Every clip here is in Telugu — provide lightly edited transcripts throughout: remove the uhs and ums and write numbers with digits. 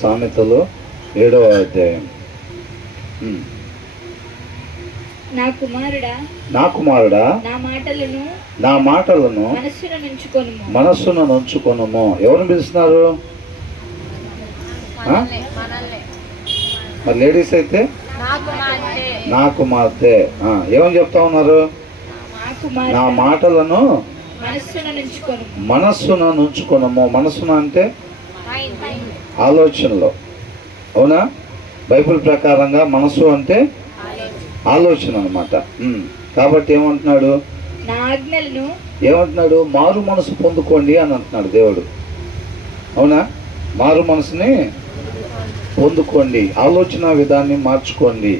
సామెతలు 7వ అధ్యాయం. నా కుమారుడా, నా మాటలను మనస్సున నుంచుకొనుము. ఎవరిని పిలుస్తున్నారు? మరి లేడీస్ అయితే నా కుమార్తె. ఏమని చెప్తా ఉన్నారు? నా మాటలను మనస్సున నుంచుకొనుము. మనస్సున అంటే ఆలోచనలో. అవునా? బైబిల్ ప్రకారంగా మనస్సు అంటే ఆలోచన అన్నమాట. కాబట్టి ఏమంటున్నాడు? ఏమంటున్నాడు? మారు మనసు పొందుకోండి అని అంటున్నాడు దేవుడు. అవునా? మారు మనసుని పొందుకోండి, ఆలోచన విధాన్ని మార్చుకోండి.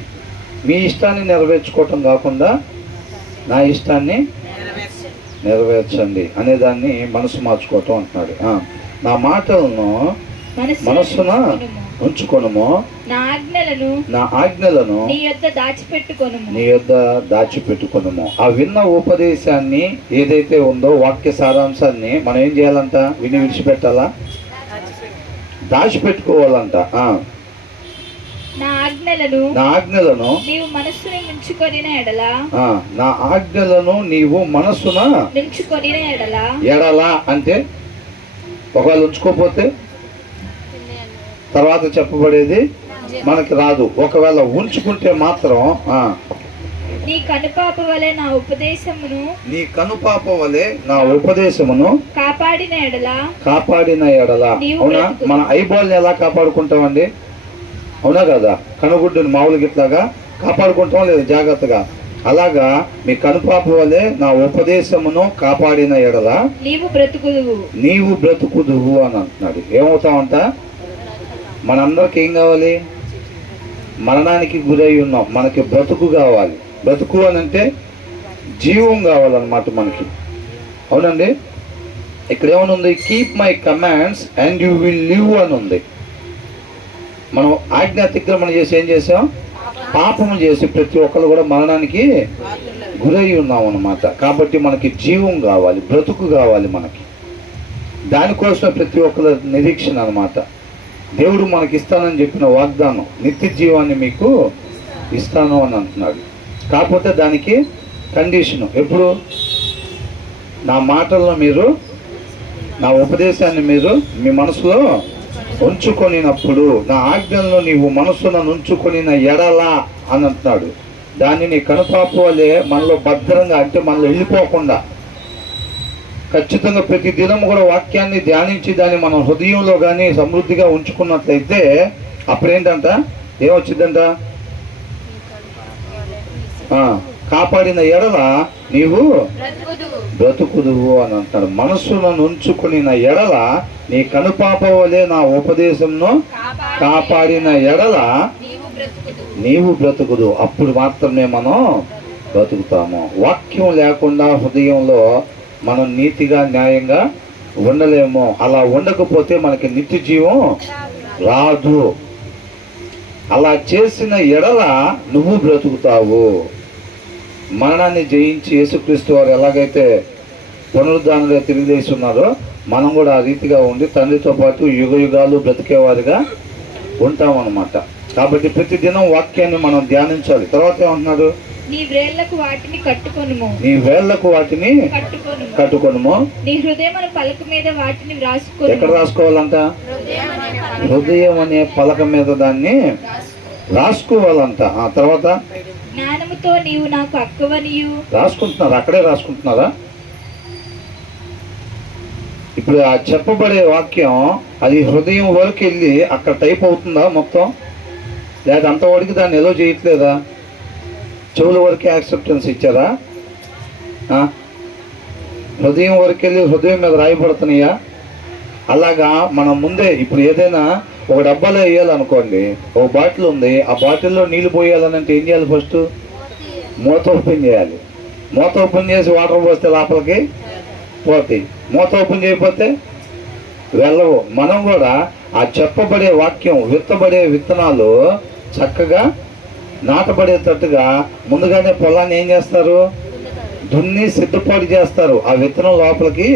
మీ ఇష్టాన్ని నెరవేర్చుకోవటం కాకుండా నా ఇష్టాన్ని నెరవేర్చండి అనేదాన్ని మనసు మార్చుకోవటం అంటున్నాడు. నా మాటలను మనస్సున ఉంచుకొనుము, నా ఆజ్ఞలను నీ యొద్ద దాచిపెట్టుకొనుము. ఆ విన్న ఉపదేశాన్ని ఏదైతే ఉందో వాక్య సారాంశాన్ని మనం ఏం చేయాలంట? విని విడిచిపెట్టాలా? దాచిపెట్టుకోవాలంట. నా ఆజ్ఞలను నీవు మనస్సున ఉంచుకొనిన ఎడల, నా ఆజ్ఞలను నీవు మనస్సున ఉంచుకొనిన ఎడల అంటే ఒకవేళ ఉంచుకోకపోతే తర్వాత చెప్పబడేది మనకి రాదు. ఒకవేళ ఉంచుకుంటే మాత్రం నీ కనుపాప వలె నా ఉపదేశమును కాపాడిన ఎడల. అవునా? మన ఐబాల్ని ఎలా కాపాడుకుంటామండి? అవునా కదా? కనుగుడ్డుని మామూలుగా ఇట్లాగా కాపాడుకుంటాం లేదా జాగ్రత్తగా? అలాగా మీ కనుపాప వలె నా ఉపదేశమును కాపాడిన ఎడల నీవు బ్రతుకుదువు అని అంటున్నాడు. ఏమవుతామంట? మనందరికి ఏం కావాలి? మరణానికి గురై ఉన్నాం, మనకి బ్రతుకు కావాలి. బ్రతుకు అని అంటే జీవం కావాలన్నమాట మనకి. అవునండి? ఇక్కడ ఏమనుంది? Keep my commands and you will live అని ఉంది. మనం ఆజ్ఞ అతిక్రమణ చేసి ఏం చేసాం? పాపము చేసి ప్రతి ఒక్కరు కూడా మరణానికి గురై ఉన్నాం అన్నమాట. కాబట్టి మనకి జీవం కావాలి, బ్రతుకు కావాలి మనకి. దానికోసం ప్రతి ఒక్కరి నిరీక్షణ అన్నమాట. దేవుడు మనకి ఇస్తానని చెప్పిన వాగ్దానం, నిత్య జీవాన్ని మీకు ఇస్తాను అని అంటున్నాడు. కాకపోతే దానికి కండిషను. ఎప్పుడు? నా మాటల్లో మీరు, నా ఉపదేశాన్ని మీరు మీ మనసులో ఉంచుకొనినప్పుడు, నా ఆజ్ఞలను నీవు మనసున ఉంచుకొనిన ఎడలా అని అంటున్నాడు. దాన్ని నీ కనుపాప వలె మనలో భద్రంగా, అంటే మనలో వెళ్ళిపోకుండా ఖచ్చితంగా ప్రతి దినం కూడా వాక్యాన్ని ధ్యానించి దాన్ని మనం హృదయంలో కానీ సమృద్ధిగా ఉంచుకున్నట్లయితే అప్పుడేంటంట? ఏమొచ్చిందంట? కాపాడిన ఎడల నీవు బ్రతుకుదువు అని అంటాడు. మనస్సును ఉంచుకునిన ఎడల నీ కనుపాప వలె నా ఉపదేశంను కాపాడిన ఎడల నీవు బ్రతుకుదు. అప్పుడు మాత్రమే మనం బ్రతుకుతాము. వాక్యం లేకుండా హృదయంలో మనం నీతిగా న్యాయంగా ఉండలేము. అలా ఉండకపోతే మనకి నిత్య జీవం రాదు. అలా చేసిన ఎడల నువ్వు బ్రతుకుతావు. మరణాన్ని జయించి యేసుక్రీస్తు వారు ఎలాగైతే పునరుద్ధానంలో తిరిగి లేచి ఉన్నారో మనం కూడా ఆ రీతిగా ఉండి తండ్రితో పాటు యుగ యుగాలు బ్రతికేవారిగా ఉంటామన్నమాట. కాబట్టి ప్రతి దినం వాక్యాన్ని మనం ధ్యానించాలి. తర్వాత ఏమంటున్నాడు? నీ వేళ్లకు వాటిని కట్టుకొనుము. నీ హృదయమున పలక మీద వాటిని వ్రాసుకో. ఎక్కడ రాసుకోవాలంట? హృదయం అనే పలక మీద దాన్ని రాసుకోవాలంట. ఆ తర్వాత జ్ఞానముతో నీవు నాకు అక్కవనియు. రాసుకుంటున్నారా? అక్కడే రాసుకుంటున్నారా? ఇప్పుడు ఆ చెప్పబడే వాక్యం అది హృదయం వరకు వెళ్ళి అక్కడ టైప్ అవుతుందా మొత్తం? లేదా అంతవరకు దాన్ని ఎలా చేయట్లేదా? చెవుల వరకే యాక్సెప్టెన్స్ ఇచ్చారా? హృదయం వరకు వెళ్ళి హృదయం మీద రాయబడుతున్నాయా? అలాగా మనం ముందే ఇప్పుడు ఏదైనా ఒక డబ్బాలో వేయాలనుకోండి, ఒక బాటిల్ ఉంది, ఆ బాటిల్లో నీళ్ళు పోయాలనంటే ఏం చేయాలి? ఫస్ట్ మూత ఓపెన్ చేయాలి. మూత ఓపెన్ చేసి వాటర్ పోస్తే లోపలికి పోతాయి. మూత ఓపెన్ చేయకపోతే వెళ్ళవు. మనం కూడా ఆ చెప్పబడే వాక్యం, విత్తబడే విత్తనాలు చక్కగా నాటబడేటట్టుగా ముందుగానే పొలాన్ని ఏం చేస్తారు? దున్ని సిద్ధపాటు చేస్తారు. ఆ విత్తనం లోపలికి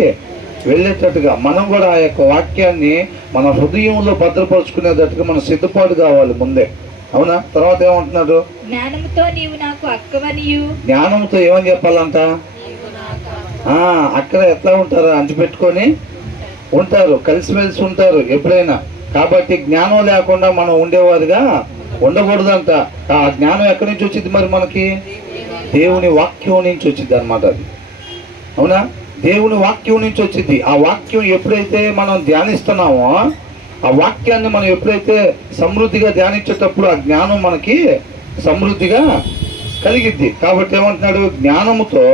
వెళ్ళేటట్టుగా మనం కూడా ఆ యొక్క వాక్యాన్ని మన హృదయంలో భద్రపరుచుకునేటట్టుగా మనం సిద్ధపాటు కావాలి ముందే. అవునా? తర్వాత ఏమంటున్నాడు? జ్ఞానముతో నీవు నాకు అక్కవనియు. జ్ఞానంతో ఏమని చెప్పాలంట? అక్కడ ఎట్లా ఉంటారు? అంటిపెట్టుకొని ఉంటారు, కలిసిమెలిసి ఉంటారు ఎప్పుడైనా. కాబట్టి జ్ఞానం లేకుండా మనం ఉండేవారుగా ఉండకూడదంట. ఆ జ్ఞానం ఎక్కడి నుంచి వచ్చింది మరి మనకి? దేవుని వాక్యం నుంచి వచ్చింది అనమాట అది. అవునా? దేవుని వాక్యం నుంచి వచ్చింది. ఆ వాక్యం ఎప్పుడైతే మనం ధ్యానిస్తున్నామో, ఆ వాక్యాన్ని మనం ఎప్పుడైతే సమృద్ధిగా ధ్యానించేటప్పుడు ఆ జ్ఞానం మనకి సమృద్ధిగా కలిగిద్ది. కాబట్టి ఏమంటున్నాడు? జ్ఞానముతో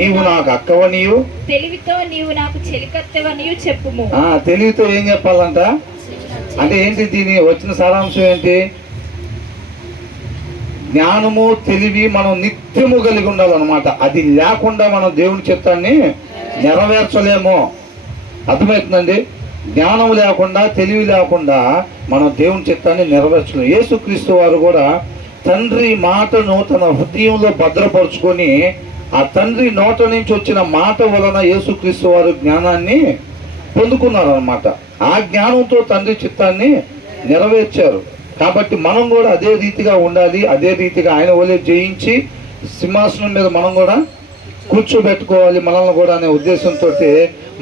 నీవు నాకు అక్కవనియు, తెలివితో నీవు నాకు చెలికత్తెవనియు చెప్పుము. తెలివితో ఏం చెప్పాలంట? అంటే ఏంటి దీని వచ్చిన సారాంశం ఏంటి? జ్ఞానము తెలివి మనం నిత్యము కలిగి ఉండాలన్నమాట. అది లేకుండా మనం దేవుని చిత్తాన్ని నెరవేర్చలేము. అర్థమవుతుందండి? జ్ఞానం లేకుండా, తెలివి లేకుండా మనం దేవుని చిత్తాన్ని నెరవేర్చలేము. యేసుక్రీస్తు వారు కూడా తండ్రి మాటను తన హృదయంలో భద్రపరుచుకొని, ఆ తండ్రి నోట నుంచి వచ్చిన మాట వలన యేసుక్రీస్తు వారు జ్ఞానాన్ని పొందుకున్నారు అన్నమాట. ఆ జ్ఞానంతో తండ్రి చిత్తాన్ని నెరవేర్చారు. కాబట్టి మనం కూడా అదే రీతిగా ఉండాలి. అదే రీతిగా ఆయన వలె జయించి సింహాసనం మీద మనం కూడా కూర్చోబెట్టుకోవాలి మనల్ని కూడా అనే ఉద్దేశంతో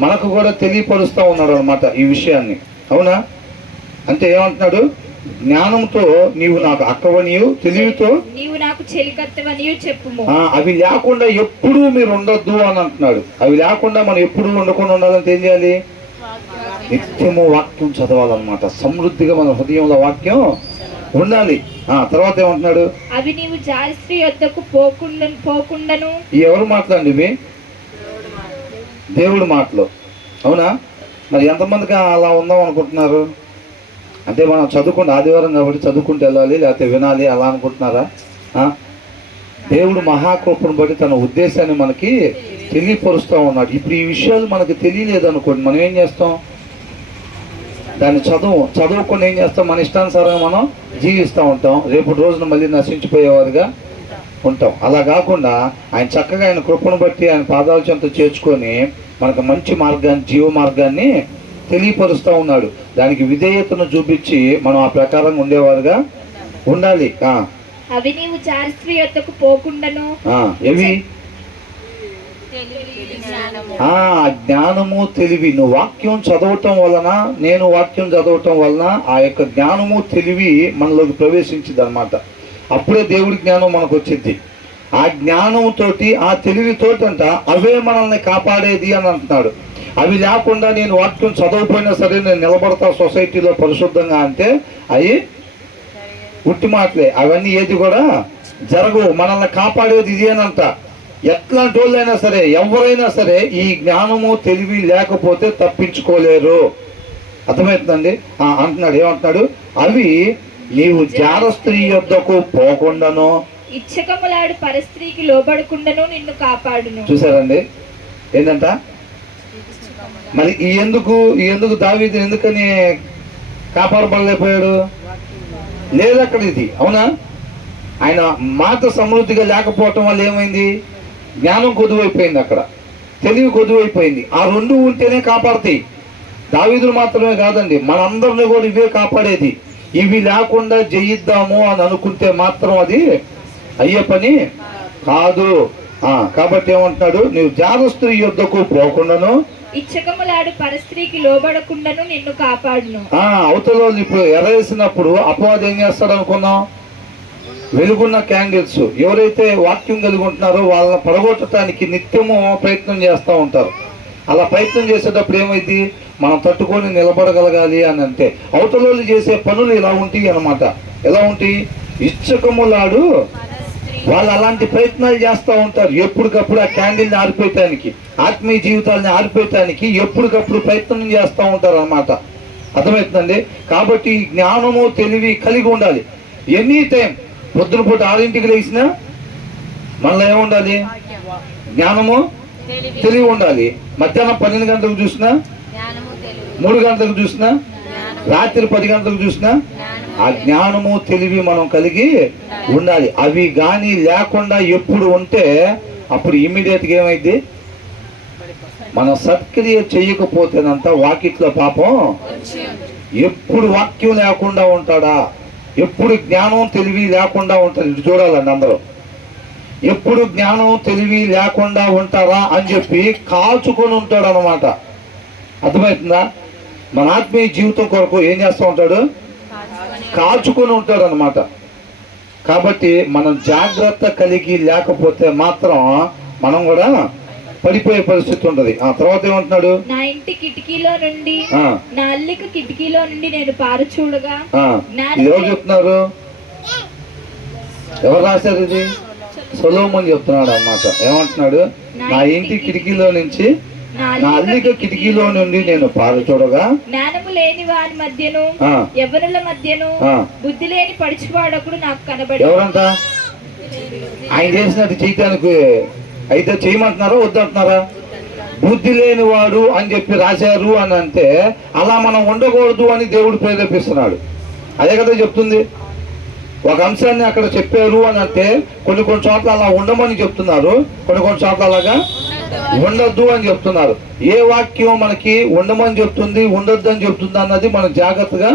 మనకు కూడా తెలియపరుస్తూ ఉన్నాడు అనమాట ఈ విషయాన్ని. అవునా? అంటే ఏమంటున్నాడు? జ్ఞానంతో నీవు నాకు అక్కవనియు, తెలివితో నీవు నాకు చెలికత్తెవనియు చెప్పుము. అవి లేకుండా ఎప్పుడూ మీరు ఉండొద్దు అని అంటున్నాడు. అవి లేకుండా మనం ఎప్పుడు ఉండకుండా ఉండాలంటే ఏం చేయాలి? నిత్యము వాక్యం చదవాలన్నమాట. సమృద్ధిగా మన హృదయంలో వాక్యం ఉండాలి. తర్వాత ఏమంటున్నాడు? అవి నీవు జారస్త్రీ యొద్దకు పోకుండాను. ఎవరు మాట్లాడండి? ఇవి దేవుడి మాటలు. అవునా? మరి ఎంతమందికి అలా ఉందాం అనుకుంటున్నారు? అంటే మనం చదువుకుంటే ఆదివారం కాబట్టి చదువుకుంటూ వెళ్ళాలి, లేకపోతే వినాలి అలా అనుకుంటున్నారా? దేవుడు మహాకృపను బట్టి తన ఉద్దేశాన్ని మనకి తెలియపరుస్తూ ఉన్నాడు. ఇప్పుడు ఈ విషయాలు మనకు తెలియలేదు అనుకోండి, మనం ఏం చేస్తాం? దాన్ని చదువుకొని ఏం చేస్తాం? మన ఇష్టానుసారంగా మనం జీవిస్తూ ఉంటాం. రేపటి రోజున మళ్ళీ నశించిపోయేవారుగా ఉంటాం. అలా కాకుండా ఆయన చక్కగా ఆయన కృపను బట్టి ఆయన పాదాల చెంత చేర్చుకొని మనకు మంచి మార్గాన్ని, జీవ మార్గాన్ని తెలియపరుస్తూ ఉన్నాడు. దానికి విధేయతను చూపించి మనం ఆ ప్రకారంగా ఉండేవారుగా ఉండాలి. అవి నీవు జారస్త్రీ యొద్దకు పోకుండాను. ఏవి? జ్ఞానము, తెలివి. నువ్వు వాక్యం చదవటం వలన, నేను వాక్యం చదవటం వలన ఆ యొక్క జ్ఞానము తెలివి మనలోకి ప్రవేశించింది అనమాట. అప్పుడే దేవుడి జ్ఞానం మనకు వచ్చింది. ఆ జ్ఞానంతోటి, ఆ తెలివితోటి అంట అవే మనల్ని కాపాడేది అని అంటున్నాడు. అవి లేకుండా నేను వాక్యం చదవకపోయినా సరే నేను నిలబడతా సొసైటీలో పరిశుద్ధంగా అంటే అవి ఉట్టి మాటలే. అవన్నీ ఏది కూడా జరగవు. మనల్ని కాపాడేది ఇది అనంట. ఎట్లాంటి వాళ్ళైనా సరే, ఎవరైనా సరే ఈ జ్ఞానము తెలివి లేకపోతే తప్పించుకోలేరు. అర్థమవుతుందండి? అంటున్నాడు. ఏమంటున్నాడు? అవి నీవు జారస్త్రీ యొద్దకు పోకుండాను, ఇచ్చకములాడు పరస్త్రీకి లోబడకుండాను నిన్ను కాపాడును. చూసారండి? ఏంటంట? మరి ఎందుకు దావీదు ఎందుకని కాపాడబడలేకపోయాడు? లేదు అక్కడ ఇది. అవునా? ఆయన మాట సమృద్ధిగా లేకపోవటం వల్ల ఏమైంది? జ్ఞానం కొదువైపోయింది, అక్కడ తెలివి కొదువైపోయింది. ఆ రెండు ఉంటేనే కాపాడతాయి. దావీదును మాత్రమే కాదండి, మనందరినీ కూడా ఇవే కాపాడేది. ఇవి లేకుండా జయిద్దాము అని అనుకుంటే మాత్రం అది అయ్యే పని కాదు. కాబట్టి ఏమంటున్నాడు? నీవు జారస్త్రీ యొద్దకు పోకుండాను, ఇచ్చకములాడు పరస్త్రీకి లోబడకుండాను నిన్ను కాపాడును. అవతల ఇప్పుడు ఎర్రేసినప్పుడు అపవాది ఏం చేస్తాడు అనుకున్నాం? వెలుగున్న క్యాండిల్స్ ఎవరైతే వాక్యం కలిగి ఉంటున్నారో వాళ్ళని పడగొట్టడానికి నిత్యము ప్రయత్నం చేస్తూ ఉంటారు. అలా ప్రయత్నం చేసేటప్పుడు ఏమైంది? మనం తట్టుకొని నిలబడగలగాలి అని అంటే అవతల చేసే పనులు ఇలా ఉంటాయి అన్నమాట. ఎలా ఉంటాయి? ఇచ్చకములాడు వాళ్ళు అలాంటి ప్రయత్నాలు చేస్తూ ఉంటారు. ఎప్పటికప్పుడు ఆ క్యాండిల్ని ఆరిపోయటానికి, ఆత్మీయ జీవితాలని ఆరిపోయటానికి ఎప్పటికప్పుడు ప్రయత్నం చేస్తూ ఉంటారు అన్నమాట. అర్థమవుతుందండి? కాబట్టి జ్ఞానము తెలివి కలిగి ఉండాలి. ఎనీ టైం పొద్దున పూట 6ంటికి లేచినా మనలో ఏముండాలి? జ్ఞానము తెలివి ఉండాలి. మధ్యాహ్నం 12 గంటలకు చూసినా, 3 గంటలకు చూసినా, రాత్రి 10 గంటలకు చూసినా ఆ జ్ఞానము తెలివి మనం కలిగి ఉండాలి. అవి కానీ లేకుండా ఎప్పుడు ఉంటే అప్పుడు ఇమ్మీడియట్గా ఏమైంది? మనం సత్క్రియ చేయకపోతేనంత వాకిట్లో పాపం. ఎప్పుడు వాక్యం లేకుండా ఉంటాడా, ఎప్పుడు జ్ఞానం తెలివి లేకుండా ఉంటాడు. ఇటు చూడాలండి అందరూ. ఎప్పుడు జ్ఞానం తెలివి లేకుండా ఉంటారా అని చెప్పి కాల్చుకొని ఉంటాడు అన్నమాట. అర్థమవుతుందా? మన ఆత్మీయ జీవితం కొరకు ఏం చేస్తూ ఉంటాడు? కాల్చుకొని ఉంటాడు అన్నమాట. కాబట్టి మనం జాగ్రత్త కలిగి లేకపోతే మాత్రం మనం కూడా పడిపోయే పరిస్థితి ఉంటది. ఆ తర్వాత ఏమంటున్నాడు? నా ఇంటి కిటికీలో నుండి, నా అల్లిక కిటికీలో నుండి నేను పారచూడగా. ఇది ఎవరు చెప్తున్నారు? ఎవరు రాశారు ఇది? సొలొమోను చెప్తున్నాడు అన్నమాట. ఏమంటున్నాడు? నా ఇంటి కిటికీలో నుంచి, నా అల్లిక కిటికీలో నుండి నేను పారచూడగా, జ్ఞానము లేని వారి మధ్యను, యవ్వనుల మధ్యను, బుద్ధి లేని పడిచివాడొకడు నాకు కనబడి. ఎవరంట? ఆయన చేసినట్టు చేయటానికి అయితే చేయమంటున్నారా వద్దంటున్నారా? బుద్ధి లేని వాడు అని చెప్పి రాశారు అని అంటే అలా మనం ఉండకూడదు అని దేవుడు ప్రేరేపిస్తున్నాడు. అదే కదా చెప్తుంది. ఒక అంశాన్ని అక్కడ చెప్పారు అని అంటే కొన్ని చోట్ల అలా ఉండమని చెప్తున్నారు, కొన్ని చోట్ల అలాగా ఉండొద్దు అని చెప్తున్నారు. ఏ వాక్యం మనకి ఉండమని చెప్తుంది, ఉండొద్దు అని చెప్తుంది అన్నది మనం జాగ్రత్తగా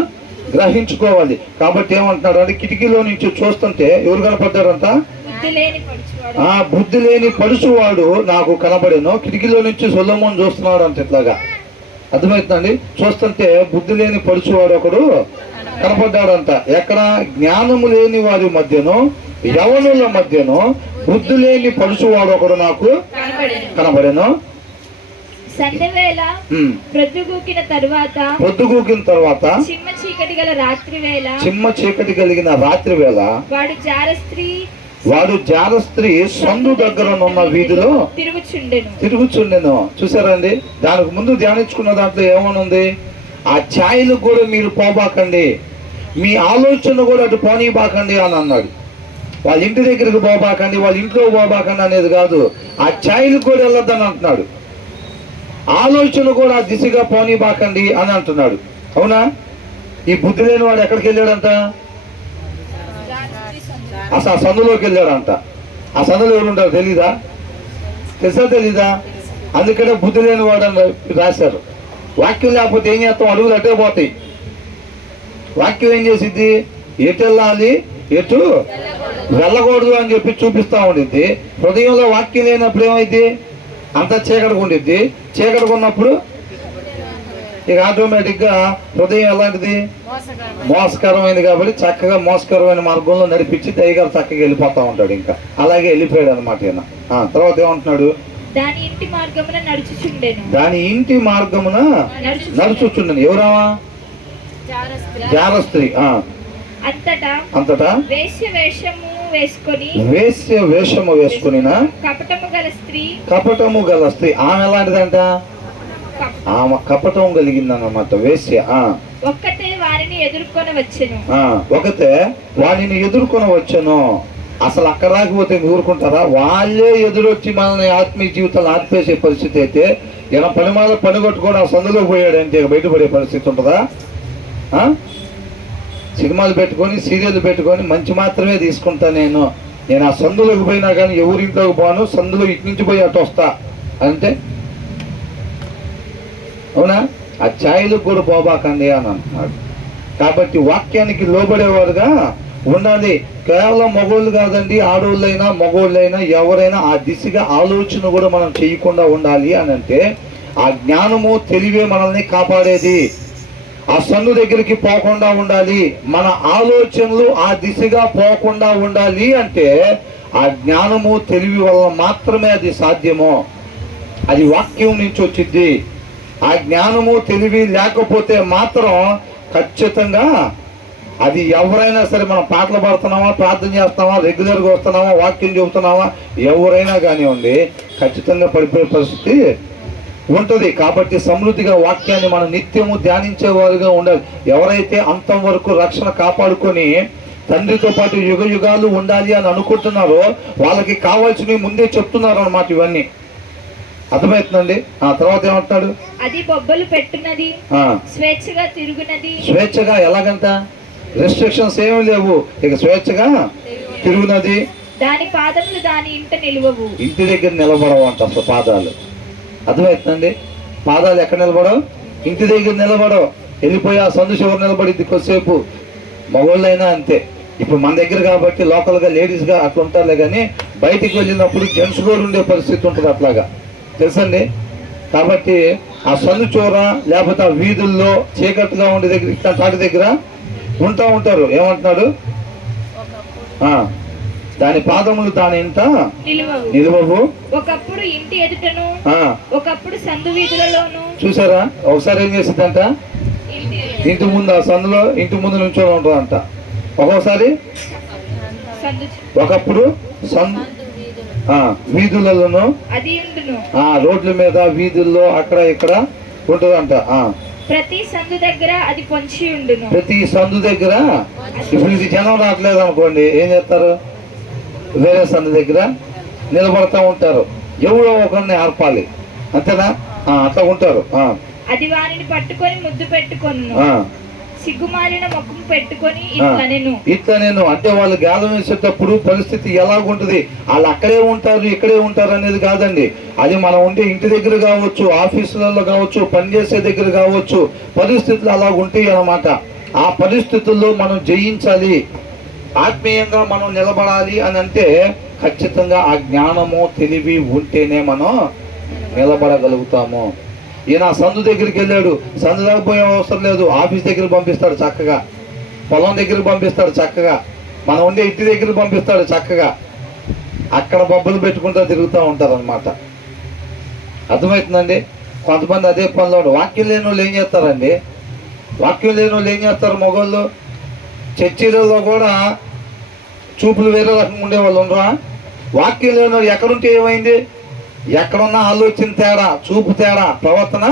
గ్రహించుకోవాలి. కాబట్టి ఏమంటున్నాడు అంటే కిటికీలో నుంచి చూస్తుంటే ఎవరు కనపడ్డారంట? బుద్ధి లేని పడుచువాడు నాకు కనబడేను. కిటికీలో నుంచి సొలొమోను చూస్తున్నాడు అంత ఇట్లాగా. అర్థమవుతుందండి? చూస్తుంటే బుద్ధి లేని పడుచువాడు ఒకడు కనపడ్డాడంట. ఎక్కడ? జ్ఞానము లేని వారి మధ్యను, యవనుల మధ్యను బుద్ధి లేని పడుచువాడు ఒకడు నాకు కనబడేను. సంధ్యవేళ ప్రొద్దుగూకిన తర్వాత చిమ్మ చీకటి కలిగిన రాత్రి వేళ వాడు జారస్త్రీ సందు దగ్గర ఉన్న వీధిలో తిరుగుచుండెను. చూసారండి? దానికి ముందు ధ్యానించుకున్న దాంట్లో ఏమనుంది? ఆ ఛాయలకు కూడా మీరు పోబాకండి, మీ ఆలోచన కూడా అటు పోనీబాకండి అని అన్నాడు. వాళ్ళ ఇంటి దగ్గరికి పోబాకండి, వాళ్ళ ఇంట్లో పోబాకండి అనేది కాదు, ఆ ఛాయలకు కూడా వెళ్ళొద్దని అంటున్నాడు. ఆలోచన కూడా దిశగా పోనీబాకండి అని అంటున్నాడు. అవునా? ఈ బుద్ధి లేని వాడు ఎక్కడికి వెళ్ళాడంట? అసలు ఆ సందులోకి వెళ్ళాడంట. ఆ సందులో ఎవరు ఉంటారు తెలీదా? తెలీదా? అందుకనే బుద్ధి లేని వాడు అని రాశారు. వాక్యం లేకపోతే ఏం చేస్తాం? అడుగులు అటే పోతాయి. వాక్యం ఏం చేసిద్ది? ఎటు వెళ్ళాలి, ఎటు వెళ్ళకూడదు అని చెప్పి చూపిస్తూ ఉండిద్ది. హృదయంలో వాక్యం లేనప్పుడు ఏమైంది? అంతా చీకటిగా ఉండిద్ది. చీకటిగా ఉన్నప్పుడు ఇక ఆటోమేటిక్గా హృదయం ఎలాంటిది? మోసకరమైంది. కాబట్టి చక్కగా మోసకరమైన మార్గంలో నడిపించి దయగారు చక్కగా వెళ్ళిపోతా ఉంటాడు. ఇంకా అలాగే వెళ్ళిపోయాడు అనమాట. ఈయన తర్వాత ఏమంటున్నాడు? దాని ఇంటి మార్గమున నడుచుచుండెను. ఎవరావా? జారస్త్రీ. అంతటా వేశ్య వేషము వేసుకుని కపటము గల స్త్రీ. ఆమె ఎలాంటిదంట? ఆమె కపటం కలిగిందన్నమాట. వేశ్య. ఒకతే వారిని ఎదుర్కొని వచ్చాను. అసలు అక్కడ రాకపోతే ఊరుకుంటారా? వాళ్ళే ఎదురొచ్చి మనల్ని ఆత్మీయ జీవితాలు ఆర్పేసే పరిస్థితి అయితే ఇలా పని కొట్టుకొని ఆ సందులో పోయాడంటే బయటపడే పరిస్థితి ఉంటుందా? సినిమాలు పెట్టుకొని, సీరియల్ పెట్టుకొని మంచి మాత్రమే తీసుకుంటా నేను ఆ సందులోకి పోయినా కానీ ఎవరింట్లోకి పోను, సందులో ఇటు నుంచి పోయి అటు వస్తా అంటే అవునా? ఆ ఛాయలకు కూడా పోబాకండి అని అంటున్నాడు. కాబట్టి వాక్యానికి లోబడేవారుగా ఉండాలి. కేవలం మగోళ్ళు కాదండి, ఆడోళ్ళైనా మగోళ్ళైనా ఎవరైనా ఆ దిశగా ఆలోచన కూడా మనం చేయకుండా ఉండాలి అని అంటే ఆ జ్ఞానము తెలివే మనల్ని కాపాడేది. ఆ సన్ను దగ్గరికి పోకుండా ఉండాలి, మన ఆలోచనలు ఆ దిశగా పోకుండా ఉండాలి అంటే ఆ జ్ఞానము తెలివి వల్ల మాత్రమే అది సాధ్యము. అది వాక్యం నుంచి వచ్చింది. ఆ జ్ఞానము తెలివి లేకపోతే మాత్రం ఖచ్చితంగా అది ఎవరైనా సరే, మనం పాటలు పాడుతున్నామా, ప్రార్థన చేస్తున్నామా, రెగ్యులర్గా వస్తున్నామా, వాక్యం చెబుతున్నామా, ఎవరైనా కానివ్వండి ఖచ్చితంగా పడిపోయే పరిస్థితి ఉంటుంది. కాబట్టి సమృద్ధిగా వాక్యాన్ని మనం నిత్యము ధ్యానించేవారుగా ఉండాలి. ఎవరైతే అంతం వరకు రక్షణ కాపాడుకొని తండ్రితో పాటు యుగ యుగాలు ఉండాలి అని అనుకుంటున్నారో వాళ్ళకి కావాల్సినవి ముందే చెప్తున్నారు అన్నమాట. ఇవన్నీ అర్థమవుతుందండి. ఆ తర్వాత ఏమంటున్నాడు? అది బొబ్బలు పెట్టున్నది, స్వేచ్ఛగా తిరుగునది. స్వేచ్ఛగా ఎలాగంట? రెస్ట్రిక్షన్స్ ఏమీ లేవు, ఇక స్వేచ్ఛగా తిరుగునది. దాని పాదములు దాని ఇంట నిలువవు. ఇంటి దగ్గర నిలబడవు అంట అసలు పాదాలు. అర్థమవుతుందండి? పాదాలు ఎక్కడ నిలబడవు? ఇంటి దగ్గర నిలబడవు. వెళ్ళిపోయి ఆ సందు చివరి నిలబడిద్ది కొద్దిసేపు. మగవాళ్ళైనా అంతే. ఇప్పుడు మన దగ్గర కాబట్టి లోకల్గా లేడీస్గా అట్లా ఉంటారులే, కానీ బయటికి వెళ్ళినప్పుడు జెంట్స్ కూడా ఉండే పరిస్థితి ఉంటుంది అట్లాగా, తెలుసండి? కాబట్టి ఆ సందు చోర లేకపోతే ఆ వీధుల్లో చీకట్టుగా ఉండే దగ్గర ఇట్లా తాటి దగ్గర ఉంటా ఉంటారు. ఏమంటున్నాడు? దాని పాదములు దాని ఇంట నిలువవు. ఒకప్పుడు ఇంటి ఎదుటను, ఒకప్పుడు సందు వీధులలోను. చూసారా? ఒకసారి ఏం చేసిందంట? ఇంటి ముందు, ఆ సందులో ఇంటి ముందు నుంచో ఉంటుందంట. ఒక్కొక్కసారి ఒకప్పుడు వీధులలోను, రోడ్ల మీద వీధుల్లో అక్కడ ఇక్కడ ఉంటుందంట. ప్రతి సందు దగ్గర అది పొంచి ఉండును. ప్రతి సందు దగ్గర. ఇప్పుడు ఇది జనం రావట్లేదు అనుకోండి, ఏం చేస్తారు? వేరే సందు దగ్గర నిలబడతా ఉంటారు. ఎవరో ఒకరిని ఆర్పాలి, అంతేనా? అట్లా ఉంటారు. అది వారిని పట్టుకొని ముద్దు పెట్టుకొని సిగ్గుమాలిన ముఖం పెట్టుకొని ఇట్లా నేను అంటే వాళ్ళు గాలం వేసేటప్పుడు పరిస్థితి ఎలాగుంటుంది, వాళ్ళు అక్కడే ఉంటారు ఇక్కడే ఉంటారు అనేది కాదండి. అది మనం ఉంటే ఇంటి దగ్గర కావచ్చు, ఆఫీసులలో కావచ్చు, పనిచేసే దగ్గర కావచ్చు, పరిస్థితులు అలా ఉంటాయి అన్నమాట. ఆ పరిస్థితుల్లో మనం జయించాలి, ఆత్మీయంగా మనం నిలబడాలి అని అంటే ఖచ్చితంగా ఆ జ్ఞానము తెలివి ఉంటేనే మనం నిలబడగలుగుతాము. ఈయన సందు దగ్గరికి వెళ్ళాడు, సందు దగ్గర పోయే అవసరం లేదు, ఆఫీస్ దగ్గర పంపిస్తాడు చక్కగా, పొలం దగ్గరికి పంపిస్తాడు చక్కగా, మనం ఉండే ఇంటి దగ్గరికి పంపిస్తాడు చక్కగా. అక్కడ బొబ్బలు పెట్టుకుంటూ తిరుగుతూ ఉంటారు అనమాట. అర్థమవుతుందండి? కొంతమంది అదే పనిలో వాక్యం లేని వాళ్ళు ఏం చేస్తారండి? వాక్యం లేని వాళ్ళు ఏం చేస్తారు? మగవాళ్ళు చర్చిలలో కూడా చూపులు వేరే రకంగా ఉండేవాళ్ళు ఉండరా? వాక్యం లేని వాళ్ళు ఎక్కడుంటే ఏమైంది? ఎక్కడున్నా ఆలోచన తేడా, చూపు తేడా, ప్రవర్తన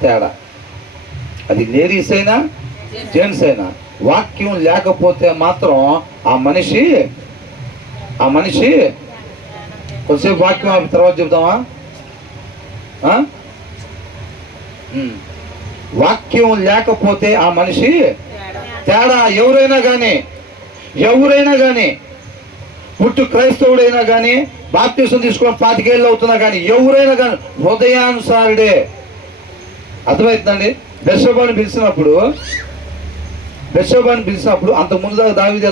తేడా. అది లేడీస్ అయినా జెంట్స్ అయినా. వాక్యం లేకపోతే మాత్రం ఆ మనిషి కొంచెంసేపు వాక్యం ఆపి తర్వాత చెబుతామా? వాక్యం లేకపోతే ఆ మనిషి తేడా. ఎవరైనా కానీ పుట్టు క్రైస్తవుడైనా కానీ, బాప్తిసం తీసుకొని 25 ఏళ్ళు అవుతున్నా కానీ, ఎవరైనా కానీ హృదయానుసారుడే. అర్థమవుతుందండి? బెత్షెబాను పిలిచినప్పుడు అంత ముందు దావీదు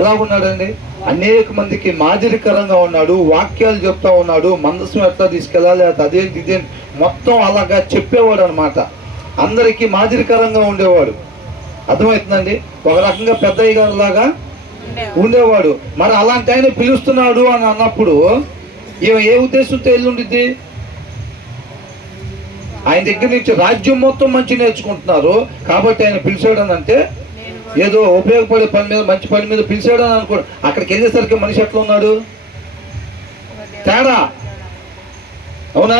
ఎలాగున్నాడండి? అనేక మందికి మాదిరికరంగా ఉన్నాడు, వాక్యాలు చెప్తా ఉన్నాడు, మందసం ఎట్లా తీసుకెళ్ళాలి, అదేంటి ఇదేంటి మొత్తం అలాగా చెప్పేవాడు అనమాట. అందరికీ మాదిరికరంగా ఉండేవాడు. అర్థమవుతుందండి? ఒక రకంగా పెద్దయ్య గారు లాగా ఉండేవాడు. మరి అలాంటి ఆయన పిలుస్తున్నాడు అని అన్నప్పుడు ఈమె ఏ ఉద్దేశంతో వెళ్ళుండిద్ది? ఆయన దగ్గర నుంచి రాజ్యం మొత్తం మంచి నేర్చుకుంటున్నారు కాబట్టి ఆయన పిలిచాడని అంటే ఏదో ఉపయోగపడే పని మీద, మంచి పని మీద పిలిచాడని అనుకో. అక్కడికి వెళ్ళేసరికి మనిషి ఎట్లా ఉన్నాడు? తేడా. అవునా?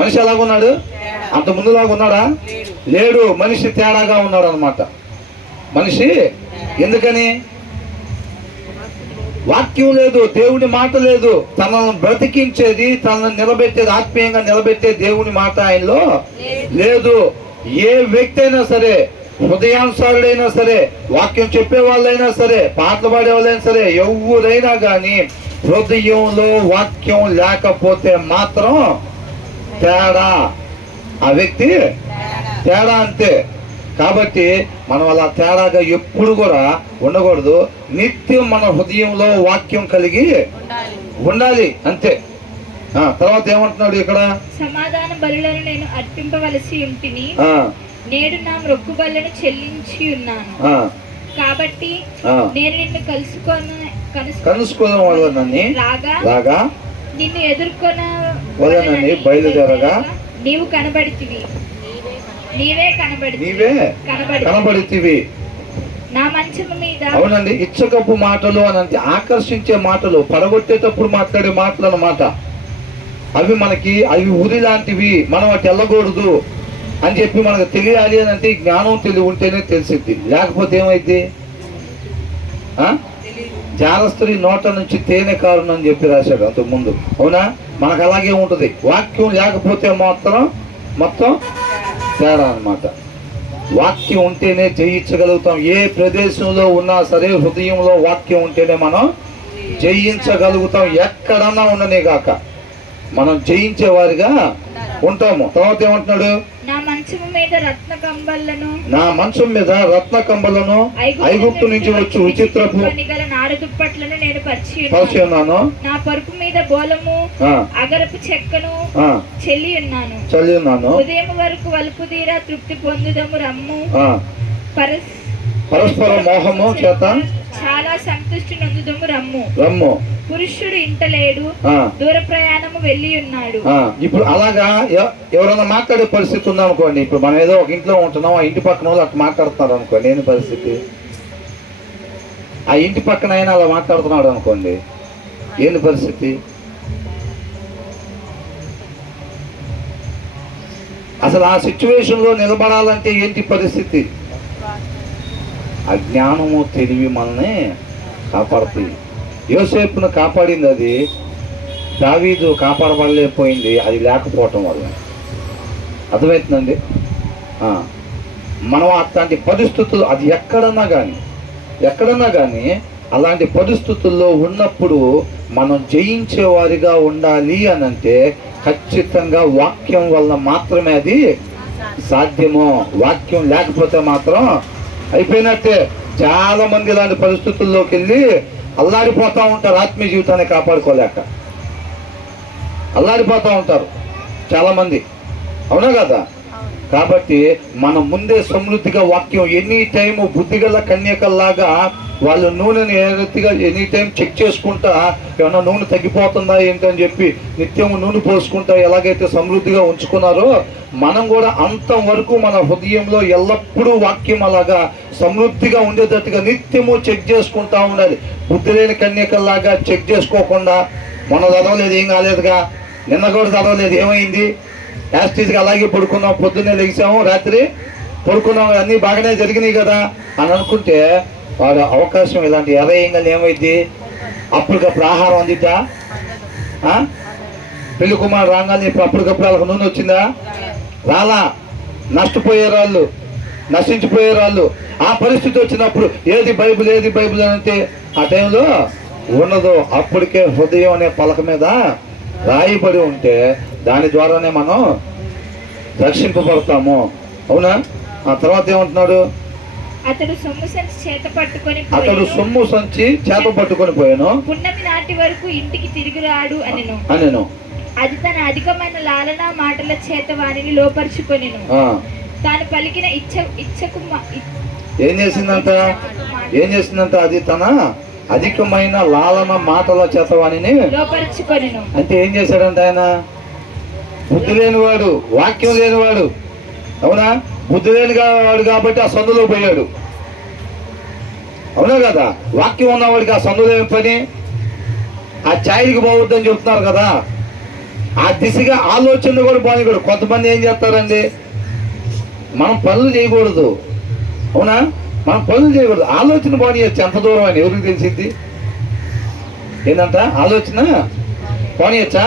మనిషి ఎలాగున్నాడు? అంత ముందులాగా ఉన్నాడా? లేడు. మనిషి తేడాగా ఉన్నాడు అనమాట. మనిషి ఎందుకని? వాక్యం లేదు, దేవుని మాట లేదు, తనను బ్రతికించేది, తనను నిలబెట్టేది, ఆత్మీయంగా నిలబెట్టే దేవుని మాట ఆయనలో లేదు. ఏ వ్యక్తి అయినా సరే, హృదయానుసారుడైనా సరే, వాక్యం చెప్పే వాళ్ళైనా సరే, పాటలు పాడే వాళ్ళైనా సరే, ఎవరైనా కానీ హృదయంలో వాక్యం లేకపోతే మాత్రం తేడా. ఆ వ్యక్తి తేడా అంతే. కాబట్టి మనం అలా తేడాగా ఎప్పుడు కూడా ఉండకూడదు. నిత్యం మన హృదయంలో వాక్యం కలిగి ఉండాలి, అంతే. తర్వాత ఏమంటున్నాడు ఇక్కడ? సమాధాన బలులను నేను అర్పింపవలసి ఉంటిని, నేడు నా మొక్కు బలులను చెల్లించి ఉన్నాను, కాబట్టి నేను నిన్ను కలుసుకోవాలని రాగా నిన్ను ఎదుర్కొనని బయలుదేరగా నీవు కనబడితివి. నీవే కనబడితివి నా మంచము మీద. అవునండి, ఇచ్చకప్పు మాటలు అని అంటే ఆకర్షించే మాటలు, పడగొట్టేటప్పుడు మాట్లాడే మాటలు అన్నమాట. అవి ఉరి లాంటివి, మనం అటు వెళ్ళకూడదు అని చెప్పి మనకు తెలియాలి అని అంటే జ్ఞానం తెలివి ఉంటేనే తెలిసిద్ది. లేకపోతే ఏమైంది? జారస్త్రీ నోట నుంచి తేనె కారును అని చెప్పి రాశాడు అంతకుముందు. అవునా? మనకు అలాగే ఉంటుంది. వాక్యం లేకపోతే మొత్తం తేడా అనమాట. వాక్యం ఉంటేనే జయించగలుగుతాం. ఏ ప్రదేశంలో ఉన్నా సరే హృదయంలో వాక్యం ఉంటేనే మనం జయించగలుగుతాం. ఎక్కడన్నా ఉండనే గాక మనం జయించేవారిగా ఉంటాము. తర్వాత ఏమంటున్నాడు? నా మంచము మీద రత్న కంబళ్ళను, నా మంచం మీద రత్న కంబలను ఐగుప్తు నుంచి వచ్చి విచిత్రపు పనిగల నార దుప్పట్లను నేను పరిచి పరిచి ఉన్నాను. నా పరుపు మీద బోలము ఆ, అగరపు చెక్కను ఆ, చెల్లి ఉన్నాను. చల్లి ఉన్నాను. ఉదయం వరకు వలుపు తీరా తృప్తి పొందుదము రమ్ము. ఆ, పరస్పర మోహము చేత చాలా సంతృష్టి నొందుదము రమ్ము. రమ్ము. పురుషుడు ఇంట లేడు, ఆ, దూర ప్రయాణము వెళ్ళి ఉన్నాడు. ఆ, ఇప్పుడు అలాగా ఎవరైనా మాట్లాడే పరిస్థితి ఉందనుకోండి. ఇప్పుడు మనం ఏదో ఒక ఇంట్లో ఉంటున్నాం, ఆ ఇంటి పక్కన వాళ్ళు అట్లా మాట్లాడుతున్నారు అనుకోండి, ఏంటి పరిస్థితి? ఆ ఇంటి పక్కన అయినా అలా మాట్లాడుతున్నాడు అనుకోండి, ఏంటి పరిస్థితి? అసలు ఆ సిచ్యువేషన్లో నిలబడాలంటే ఏంటి పరిస్థితి? అజ్ఞానము తెలివి మనల్ని కాపాడుతాయి. యోసేపును కాపాడింది అది, దావీదు కాపాడబడలేకపోయింది అది లేకపోవటం వల్ల. అర్థమవుతుందండి? మనం అట్లాంటి పరిస్థితులు, అది ఎక్కడన్నా కానీ అలాంటి పరిస్థితుల్లో ఉన్నప్పుడు మనం జయించేవారిగా ఉండాలి అని అంటే ఖచ్చితంగా వాక్యం వల్ల మాత్రమే అది సాధ్యము. వాక్యం లేకపోతే మాత్రం అయిపోయినట్టే. చాలా మంది ఇలాంటి పరిస్థితుల్లోకి వెళ్ళి అల్లాడిపోతూ ఉంటారు, ఆత్మీయ జీవితాన్ని కాపాడుకోలేక అల్లాడిపోతూ ఉంటారు చాలా మంది. అవునా కదా? కాబట్టి మనం ముందే సమృద్ధిగా వాక్యం ఎనీ టైము బుద్ధిగల కన్యకల్లాగా వాళ్ళు నూనెని ఎనీ టైం చెక్ చేసుకుంటా, ఏమన్నా నూనె తగ్గిపోతుందా ఏంటని చెప్పి నిత్యము నూనె పోసుకుంటా ఎలాగైతే సమృద్ధిగా ఉంచుకున్నారో మనం కూడా అంతవరకు మన హృదయంలో ఎల్లప్పుడూ వాక్యం అలాగా సమృద్ధిగా ఉండేటట్టుగా నిత్యము చెక్ చేసుకుంటా ఉండాలి. బుద్ధి లేని కన్యకల్లాగా చెక్ చేసుకోకుండా మొన్న చదవలేదు, ఏం కాలేదుగా, నిన్న కూడా చదవలేదు, ఏమైంది, యాస్టీజ్గా అలాగే పడుకున్నాం, పొద్దున్నే లెగిసాము, రాత్రి పడుకున్నాం, అన్నీ బాగానే జరిగినాయి కదా అని అనుకుంటే వాడు అవకాశం ఇలాంటి ఎర్రయ్యంగా ఏమైంది, అప్పటికప్పుడు ఆహారం అందిద్దా? పెళ్లి కుమారుడు రాగానే ఇప్పుడు అప్పటికప్పుడు వాళ్ళకి నూనె వచ్చిందా? రాలా. నశించిపోయే వాళ్ళు. ఆ పరిస్థితి వచ్చినప్పుడు ఏది బైబిల్ అంటే ఆ టైంలో ఉండదు. అప్పటికే హృదయం అనే పలక మీద రాయబడి ఉంటే దాని ద్వారానే మనం రక్షింపబడతాము. అవునా? ఆ తర్వాత ఏమంటున్నాడు? అతడు సొమ్ము సంచి చేత పట్టుకొని పోయాను. పున్నమి నాటి వరకు ఇంటికి తిరిగి రాడు అనెను. అది తన అధికమైన లాలన మాటల చేత వారిని లోపరుచుకొనెను. తాను పలికిన ఇచ్చకు ఏం చేసిందంట? అది తన అధికమైన లాలన మాటల చేత వారిని లోపరుచుకొనెను. అంటే ఏం చేశాడంట ఆయన? బుద్ధి లేనివాడు, వాక్యం లేనివాడు. అవునా? బుద్ధి లేని వాడు కాబట్టి ఆ సందులో పోయాడు. అవునా కదా? వాక్యం ఉన్నవాడికి ఆ సందులో ఏం పని? ఆ ఛాయకి పోవద్దని చెప్తున్నారు కదా, ఆ దిశగా ఆలోచన కూడా బాగుంది. కొంతమంది ఏం చేస్తారండి, మనం పనులు చేయకూడదు. అవునా? మనం పనులు చేయకూడదు, ఆలోచన పోనీయచ్చు. ఎంత దూరం అని ఎవరికి తెలిసింది? ఏంటంట? ఆలోచన పోనీయచ్చా?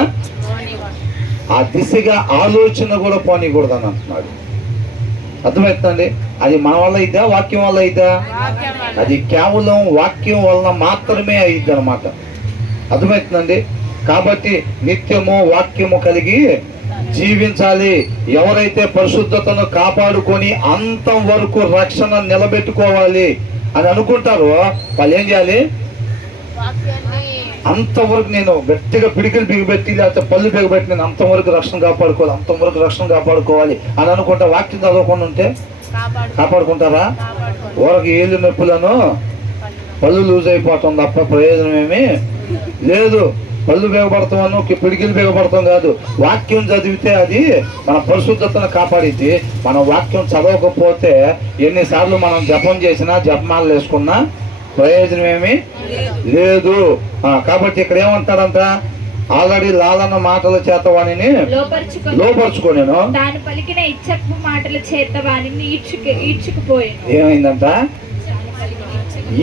ఆ దిశగా ఆలోచన కూడా పోనీయకూడదు అని అంటున్నాడు. అర్థమవుతుందండి? అది మన వల్ల అయిద్దా, వాక్యం వల్ల అయిద్దా? అది కేవలం వాక్యం వలన మాత్రమే అయిద్ది అనమాట. అర్థమవుతుందండి? కాబట్టి నిత్యము వాక్యము కలిగి జీవించాలి. ఎవరైతే పరిశుద్ధతను కాపాడుకొని అంతం వరకు రక్షణ నిలబెట్టుకోవాలి అని అనుకుంటారో వాళ్ళు ఏం చేయాలి? అంతవరకు నేను గట్టిగా పిడికిలు బిగిపెట్టి లేకపోతే పళ్ళు బిగబెట్టి నేను అంతవరకు రక్షణ కాపాడుకోవాలి అని అనుకుంటా. వాక్యం చదవకుండా ఉంటే కాపాడుకుంటారా? ఊరికి ఏళ్ళు నొప్పులను పళ్ళు లూజ్ అయిపోతాం తప్ప ప్రయోజనం ఏమీ లేదు. పళ్ళు బిగపడతామను పిడికిలు బిగపడతాం కాదు. వాక్యం చదివితే అది మన పరిశుద్ధతను కాపాడిద్ది. మనం వాక్యం చదవకపోతే ఎన్నిసార్లు మనం జపం చేసినా జపమాలు వేసుకున్నా ప్రయోజనం ఏమీ లేదు. కాబట్టి ఇక్కడ ఏమంటాడంట? ఆల్రెడీ లాలన మాటల చేత వాణిని లోపరుచుకోనేను. ఏమైందంట?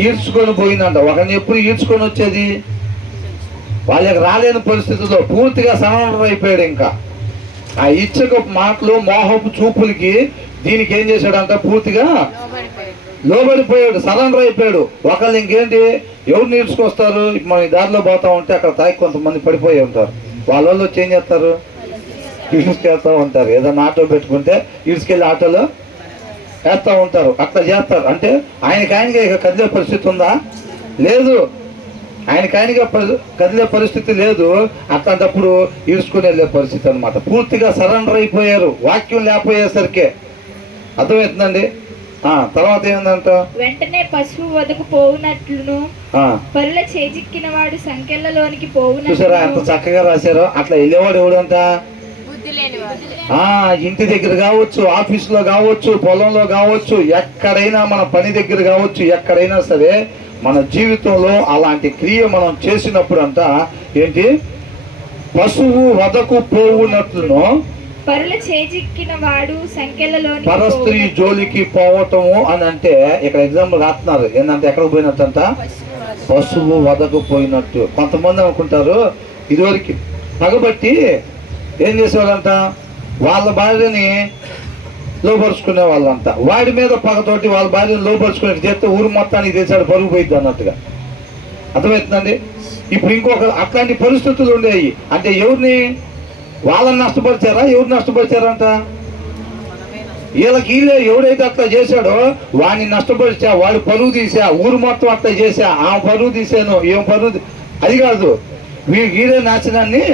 ఈడ్చుకొని పోయిందంట. ఒకరిని ఎప్పుడు ఈడ్చుకొని వచ్చేది? వాళ్ళకి రాలేని పరిస్థితుల్లో పూర్తిగా సరెండర్ అయిపోయాడు. ఇంకా ఆ ఇచ్చకపు మాటలు, మోహపు చూపులకి దీనికి ఏం చేశాడంట? పూర్తిగా లోబడిపోయాడు, సరెండర్ అయిపోయాడు. ఒకళ్ళు ఇంకేంటి ఎవరు ఈడ్చుకొస్తారు? మన ఈ దారిలో పోతా ఉంటే అక్కడ తాగి కొంతమంది పడిపోయి ఉంటారు. వాళ్ళ వచ్చి ఏం చేస్తారు? ఈడ్చుకెళ్తూ ఉంటారు. ఏదైనా ఆటో పెట్టుకుంటే ఈడ్చుకెళ్ళి ఆటోలో వేస్తూ ఉంటారు. అట్లా చేస్తారు. అంటే ఆయనగా ఇక కదిలే పరిస్థితి ఉందా? లేదు. ఆయనగా కదిలే పరిస్థితి లేదు. అట్లాంటప్పుడు ఈడ్చుకుని వెళ్ళే పరిస్థితి అనమాట. పూర్తిగా సరెండర్ అయిపోయారు వాక్యం లేకపోయేసరికి. అర్థమవుతుందండి? తర్వాత ఏంటంట? వెంటనే పశువు వదకు పోవునట్లును పరుల చేజిక్కిన వాడు సంఖ్యలలోనికి పోవునట్లు. చూసారా ఎంత చక్కగా రాశారో? అట్లా వెళ్ళేవాడు ఎవడంట? ఇంటి దగ్గర కావచ్చు, ఆఫీసులో కావచ్చు, పొలంలో కావచ్చు, ఎక్కడైనా మన పని దగ్గర కావచ్చు, ఎక్కడైనా సరే మన జీవితంలో అలాంటి క్రియ మనం చేసినప్పుడు అంట ఏంటి? పశువు వదకు పోవునట్లును పరుల చేజిక్కిన వాడు సంఖ్యలలోనికి పరస్త్రీ జోలికి పోవటము అని అంటే ఇక్కడ ఎగ్జాంపుల్ రాస్తున్నారు. ఏంటంటే ఎక్కడికి పోయినట్టంట? పశువు వదకు పోయినట్టు. కొంతమంది అనుకుంటారు ఇదివరకు పగబట్టి ఏం చేసేవాళ్ళంట? వాళ్ళ భార్యని లోపరుచుకునే వాళ్ళంట. వాడి మీద పగతోటి వాళ్ళ భార్యను లోపరుచుకునే చేస్తే ఊరు మొత్తానికి చేశాడు, పరుగు పోయిద్ది అన్నట్టుగా. అర్థమవుతుందండి? ఇప్పుడు ఇంకొక అట్లాంటి పరిస్థితులు ఉండేవి. అంటే ఎవరిని? వాళ్ళని నష్టపరిచారా? ఎవరు నష్టపరిచారంట? వీళ్ళే ఎవడైతే అట్లా చేశాడో వాడిని నష్టపరిచా, వాడు పరువు తీసా, ఊరు మొత్తం అట్లా చేసా, ఆ పరువు తీసాను, ఏం పరువు అది కాదు, వీడే నాశనాన్ని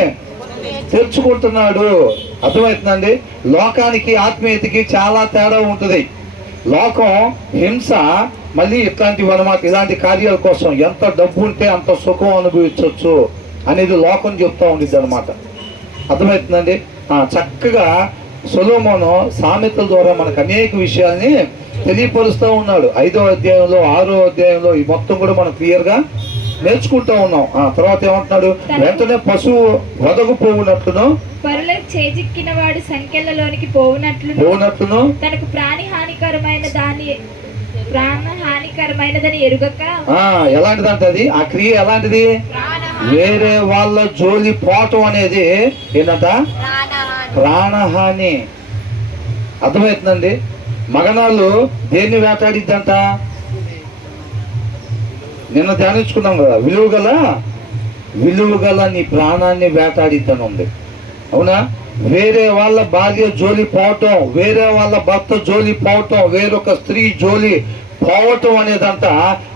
తెచ్చుకుంటున్నాడు. అర్థమవుతుందండి? లోకానికి ఆత్మీయతకి చాలా తేడా ఉంటుంది. లోకం హింస, మళ్ళీ ఇట్లాంటివి అన్నమాట. ఇలాంటి కార్యాల కోసం ఎంత డబ్బు ఉంటే అంత సుఖం అనుభవించవచ్చు అనేది లోకం చెప్తా ఉండిద్ది అనమాట. అర్థమవుతుందండి? చక్కగా సొలొమోను సామెతల ద్వారా మనకు అనేక విషయాల్ని తెలియపరుస్తూ ఉన్నాడు. 5వ అధ్యాయంలో 6వ అధ్యాయంలో ఈ మొత్తం కూడా మనం క్లియర్గా నేర్చుకుంటూ ఉన్నాం. తర్వాత ఏమంటున్నాడు? వెంటనే పశువు వదకు పోవునట్లును పరుల చేజిక్కిన వాడు సంఖ్యలలోనికి పోవునట్లును తనకు ప్రాణహానికరమైనదని ఎరుగక. ఎలాంటిదంట అది? ఆ క్రియ ఎలాంటిది? వేరే వాళ్ళ జోలి పోవటం అనేది ఏంటంట? ప్రాణహాని. అర్థమవుతుందండి? మగనాళ్ళు దేన్ని వేటాడిద్దంట? నిన్న ధ్యానించుకున్నాం కదా, విలువ గల నీ ప్రాణాన్ని వేటాడిద్దని ఉంది. అవునా? వేరే వాళ్ళ భార్య జోలి పోవటం, వేరే వాళ్ళ భర్త జోలి పోవటం, వేరొక స్త్రీ జోలి పోవటం అనేదంట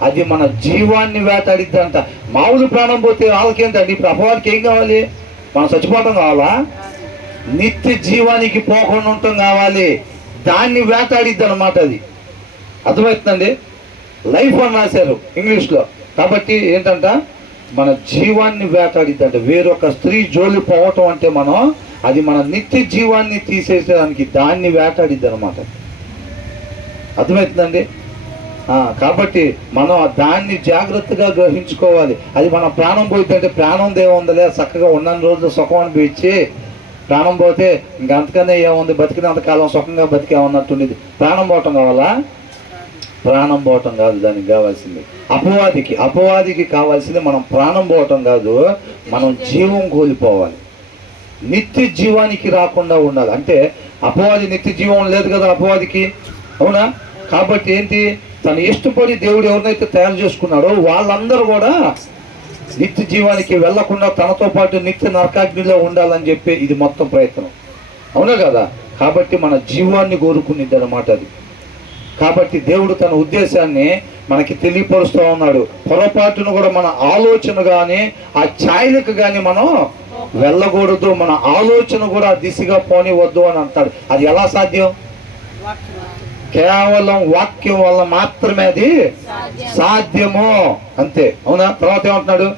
అది మన జీవాన్ని వేటాడిద్దంట. మామూలు ప్రాణం పోతే వాళ్ళకేంటండి? ఇప్పుడు అపవాదికి ఏం కావాలి? మనం చచ్చిపోవటం కావాలా? నిత్య జీవానికి పోకుండా ఉండటం కావాలి. దాన్ని వేటాడిద్ది అనమాట అది. అర్థమవుతుందండి? లైఫ్ అని రాశారు ఇంగ్లీష్లో. కాబట్టి ఏంటంట? మన జీవాన్ని వేటాడిద్దంట. వేరొక స్త్రీ జోలి పోవటం అంటే మనం అది మన నిత్య జీవాన్ని తీసేసేదానికి దాన్ని వేటాడిద్ది అనమాట. అర్థమవుతుందండి? కాబట్టి మనం దాన్ని జాగ్రత్తగా గ్రహించుకోవాలి. అది మన ప్రాణం పోయిందంటే ప్రాణం దేముందలే, చక్కగా ఉన్న రోజులు సుఖం అనిపించి ప్రాణం పోతే ఇంకంతకనే ఏముంది, బతికినంత కాలం సుఖంగా బతికేమన్నట్టుండేది. ప్రాణం పోవటం కావాలా? ప్రాణం పోవటం కాదు దానికి కావాల్సింది. అపవాదికి కావాల్సింది మనం ప్రాణం పోవటం కాదు, మనం జీవం కోల్పోవాలి. నిత్య జీవానికి రాకుండా ఉండాలి. అంటే అపవాది నిత్య జీవం లేదు కదా అపవాదికి. అవునా? కాబట్టి ఏంటి? తను ఇష్టపడి దేవుడు ఎవరినైతే తయారు చేసుకున్నాడో వాళ్ళందరూ కూడా నిత్య జీవానికి వెళ్లకుండా తనతో పాటు నిత్య నరకాగ్నిలో ఉండాలని చెప్పి ఇది మొత్తం ప్రయత్నం. అవునా కదా? కాబట్టి మన జీవాన్ని కోరుకునిద్ది అన్నమాట అది. కాబట్టి దేవుడు తన ఉద్దేశాన్ని మనకి తెలియపరుస్తూ ఉన్నాడు. పొరపాటును కూడా మన ఆలోచన కానీ ఆ ఛాయలకు కానీ మనం వెళ్ళకూడదు. మన ఆలోచన కూడా దిశగా పోనివద్దు అని అంటాడు. అది ఎలా సాధ్యం? కేవలం వాక్యం వల్ల మాత్రమే అది సాధ్యము, అంతే. అవునా? తర్వాత ఏమంటున్నాడు?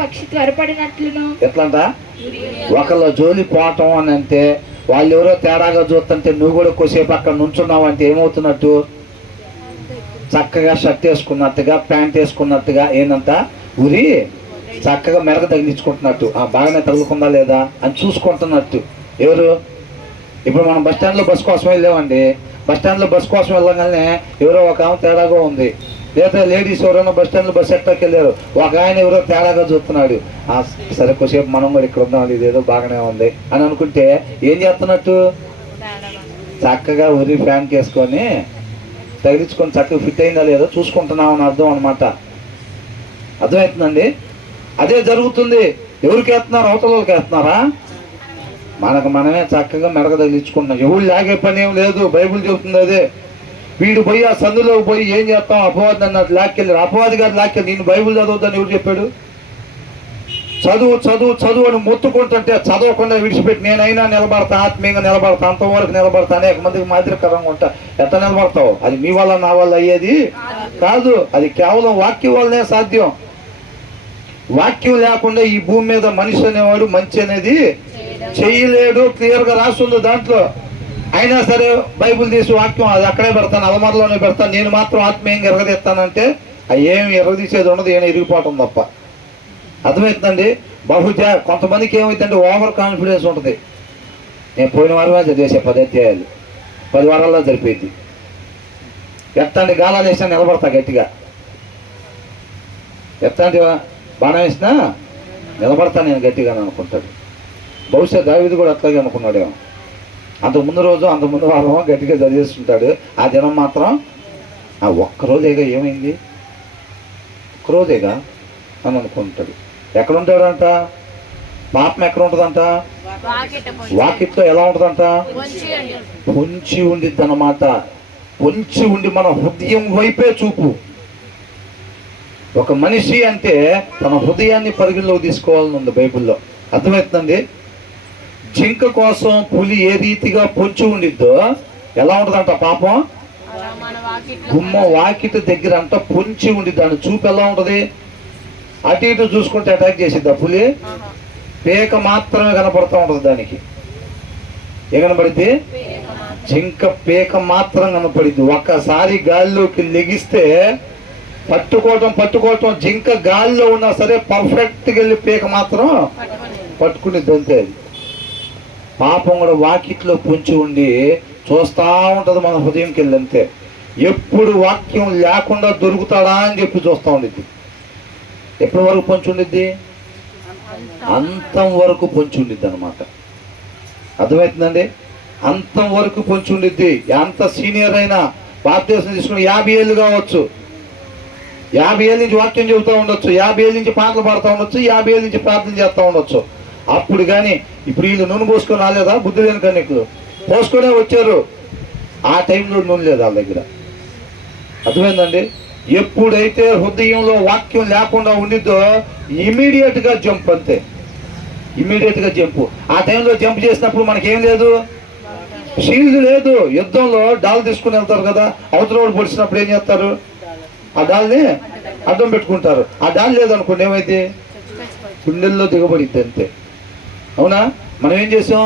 పక్షి త్వరపడినట్లును. ఎట్లంట? ఒకళ్ళ జోలి పోవటం అని అంటే వాళ్ళు ఎవరో తేడాగా చూస్తుంటే నువ్వు కూడా కొద్దిసేపు అక్కడ నుంచున్నావు అంటే ఏమవుతున్నట్టు? చక్కగా షర్ట్ వేసుకున్నట్టుగా, ప్యాంట్ వేసుకున్నట్టుగా ఏంటంట ఉరి చక్కగా మెరగ తగిలించుకుంటున్నట్టు, బాగానే తగులుకుందా లేదా అని చూసుకుంటున్నట్టు. ఎవరు? ఇప్పుడు మనం బస్టాండ్లో బస్సు కోసం వెళ్ళామండి. బస్టాండ్లో బస్సు కోసం వెళ్ళగానే ఎవరో ఒక ఆమె తేడాగా ఉంది, లేదా లేడీస్ ఎవరైనా బస్టాండ్లో బస్సు ఎక్కడికి వెళ్ళారు, ఒక ఆయన ఎవరో తేడాగా చూస్తున్నాడు. సరే కొద్దిసేపు మనం కూడా ఇక్కడ ఉన్నాం, ఇదేదో బాగానే ఉంది అని అనుకుంటే ఏం చేస్తున్నట్టు? చక్కగా ఉరి ఫ్యాన్ వేసుకొని తగిలించుకొని చక్కగా ఫిట్ అయిందా లేదో చూసుకుంటున్నాం అని అర్థం అనమాట. అర్థమవుతుందండి? అదే జరుగుతుంది. ఎవరికి వేస్తున్నారు? అవతల వాళ్ళకి వేస్తున్నారా? మనకు మనమే చక్కగా మెడక తగిలించుకుంటున్నాం. ఎవరు లాగే పని ఏం లేదు. బైబిల్ చెబుతుంది అదే. వీడు పోయి ఆ సందులోకి పోయి ఏం చేస్తాం? అపవాది అన్నట్టు లాక్కెళ్ళారు. అపవాది గారు లాక్కెళ్ళి నేను బైబిల్ చదవద్దని ఎవరు చెప్పాడు? చదువు చదువు చదువు అని మొత్తుకుంటుంటే చదవకుండా విడిచిపెట్టి నేనైనా నిలబడతా, ఆత్మీయంగా నిలబడతా, అంతవరకు నిలబడతా, అనేక మందికి మాదిరికరంగా ఉంటా. ఎట్లా నిలబడతావు? అది మీ వల్ల నా వల్ల అయ్యేది కాదు. అది కేవలం వాక్యం వల్లనే సాధ్యం. వాక్యం లేకుండా ఈ భూమి మీద మనిషి అనేవాడు మంచి అనేది చేయలేడు. క్లియర్గా రాస్తుంది దాంట్లో. అయినా సరే బైబిల్ తీసి వాక్యం అది అక్కడే పెడతాను, అలమరలోనే పెడతాను, నేను మాత్రం ఆత్మీయంగా ఎరగదీస్తానంటే అవి ఏమి ఎరగదీసేది ఉండదు, ఏమైనా ఇరిగిపోవటం తప్ప. అర్థమవుతుందండి? బహుశా కొంతమందికి ఏమవుతుందంటే ఓవర్ కాన్ఫిడెన్స్ ఉంటుంది. నేను పోయిన వారమే చదివేసే 10 అధ్యాయాలు 10 వారాల్లో సరిపోయింది. ఎత్తండి గాలాలు వేసినా నిలబడతా గట్టిగా, ఎత్తండి బాణం వేసినా నిలబడతా నేను గట్టిగా అనుకుంటాడు. బహుశా దావీదు కూడా అట్లాగే అనుకున్నాడేమో. అంతకుముందు రోజు అంతకుముందు వారం గట్టిగా చదివేస్తుంటాడు. ఆ దినం మాత్రం ఒక్కరోజేగా ఏమైంది, ఒక్కరోజేగా అని అనుకుంటాడు. ఎక్కడుంటాడంట? పాపం ఎక్కడ ఉంటుందంట? వాకిట్లో. ఎలా ఉంటుందంట? పొంచి ఉండిద్ది అన్నమాట. పొంచి ఉండి మన హృదయం వైపే చూపు. ఒక మనిషి అంటే తన హృదయాన్ని పరిగణలోకి తీసుకోవాలని ఉంది బైబిల్లో. అర్థమవుతుందండి? జింక కోసం పులి ఏ రీతిగా పొంచి ఉండిద్దో ఎలా ఉంటుందంట పాపం? గుమ్మ వాకిటి దగ్గర అంట పొంచి ఉండిద్ది. దాని చూపు ఎలా ఉంటుంది? అటు ఇటు చూసుకుంటే అటాక్ చేసిద్ది. ఆ పులి పేక మాత్రమే కనపడుతూ ఉంటుంది. దానికి ఏ కనపడిద్ది? జింక పేక మాత్రం కనపడిద్ది. ఒక్కసారి గాల్లోకి లెగిస్తే పట్టుకోవటం జింక గాల్లో ఉన్నా సరే పర్ఫెక్ట్గా వెళ్ళి పేక మాత్రం పట్టుకునిద్ది అంతే. అది పాపం కూడా వాకిట్లో పొంచి ఉండి చూస్తూ ఉంటుంది మన హృదయంకి వెళ్ళి అంతే. ఎప్పుడు వాక్యం లేకుండా దొరుకుతాడా అని చెప్పి చూస్తూ ఉండిద్ది. ఎప్పటి వరకు పొంచి ఉండిద్ది? అంతం వరకు పొంచి ఉండిద్ది అనమాట. అర్థమవుతుందండి? అంతం వరకు పొంచి ఉండిద్ది. ఎంత సీనియర్ అయినా భారతదేశం తీసుకుని 50 ఏళ్ళు కావచ్చు, 50 ఏళ్ళ నుంచి వాక్యం చెబుతూ ఉండొచ్చు, 50 ఏళ్ళ నుంచి పాటలు పాడుతూ ఉండొచ్చు, 50 ఏళ్ళ నుంచి ప్రార్థన చేస్తూ ఉండొచ్చు. అప్పుడు కానీ ఇప్పుడు వీళ్ళు నూనె పోసుకొని రాలేదా? బుద్ధి లేని కన్యకులు పోసుకొనే వచ్చారు. ఆ టైంలో నూనె లేదు వాళ్ళ దగ్గర. అర్థమైందండి? ఎప్పుడైతే హృదయంలో వాక్యం లేకుండా ఉండిద్దో ఇమీడియట్గా జంప్, అంతే. ఇమీడియట్గా జంపు. ఆ టైంలో జంప్ చేసినప్పుడు మనకేం లేదు, షీల్డ్ లేదు. యుద్ధంలో డాల్ తీసుకుని వెళ్తారు కదా, అవతల వాడు పొడిచినప్పుడు ఏం చేస్తారు? ఆ డాల్ని అడ్డం పెట్టుకుంటారు. ఆ డాల్ లేదనుకోండి ఏమైతే గుండెల్లో దిగబడిద్ది అంతే. అవునా? మనం ఏం చేసాం?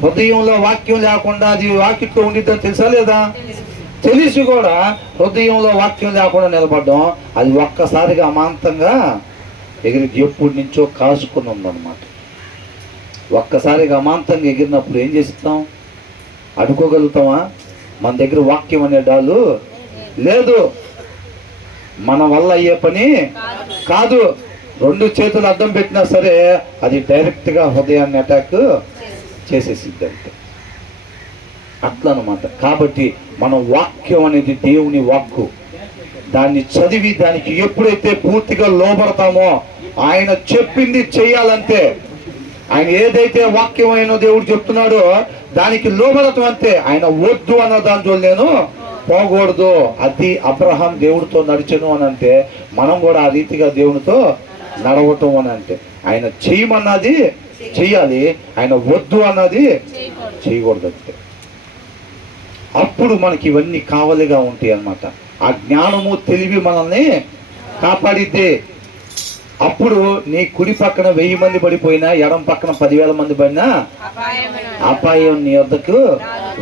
హృదయంలో వాక్యం లేకుండా అది వాకిట్లో ఉండిద్దని తెలుసా లేదా? తెలిసి కూడా హృదయంలో వాక్యం లేకుండా నిలబడ్డాం. అది ఒక్కసారిగా అమాంతంగా ఎగిరి ఎప్పటి నుంచో కాసుకుని ఉందన్నమాట. ఒక్కసారిగా అమాంతంగా ఎగిరినప్పుడు ఏం చేస్తాం? అడుకోగలుగుతామా? మన దగ్గర వాక్యం అనే డాలు లేదు. మన వల్ల అయ్యే పని కాదు. 2 చేతులు అడ్డం పెట్టినా సరే అది డైరెక్ట్గా హృదయాన్ని అటాక్ చేసేసిద్ది అంతే. అట్లా అనమాట. కాబట్టి మన వాక్యం అనేది దేవుని వాక్కు. దాన్ని చదివి దానికి ఎప్పుడైతే పూర్తిగా లోబడతామో ఆయన చెప్పింది చెయ్యాలంతే. ఆయన ఏదైతే వాక్యం అయినో దేవుడు చెప్తున్నాడో దానికి లోబడటం అంతే. ఆయన వద్దు అన్న దాంట్లో నేను పోకూడదు. అది అబ్రహాం దేవుడితో నడిచెను అని అంటే మనం కూడా ఆ రీతిగా దేవునితో నడవటం అని అంటే ఆయన చేయమన్నది చెయ్యాలి, ఆయన వద్దు అన్నది చేయకూడదు అంతే. అప్పుడు మనకి ఇవన్నీ కావలిగా ఉంటాయి అన్నమాట. ఆ జ్ఞానము తెలివి మనల్ని కాపాడిద్దే. అప్పుడు నీ కుడి పక్కన 1000 మంది పడిపోయినా, ఎడం పక్కన 10,000 మంది పడినా అపాయం నీ వద్దకు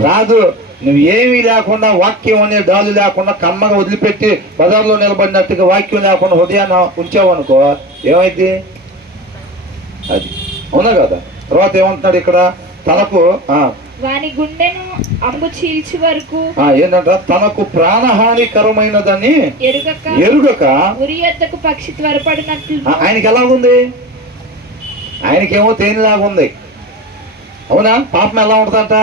రాదు. నువ్వు ఏమీ లేకుండా వాక్యం అనే డాలు లేకుండా కమ్మగా వదిలిపెట్టి బజార్లో నిలబడినట్టుగా వాక్యం లేకుండా హృదయాన్ని ఉంచావనుకో ఏమైంది? అది అవునా కదా? తర్వాత ఏమంటున్నాడు ఇక్కడ? తనకు వాని గుండెను అంబు చీల్చి వరకు ఏంటంట? తనకు ప్రాణహానికరమైనదని ఎరుగక ఉరి యొద్దకు పక్షి త్వరపడినట్లు. ఆయనకి ఎలాగుంది? ఆయనకేమో తేనెలాగుంది. అవునా? పాపం ఎలా ఉంటుందంట?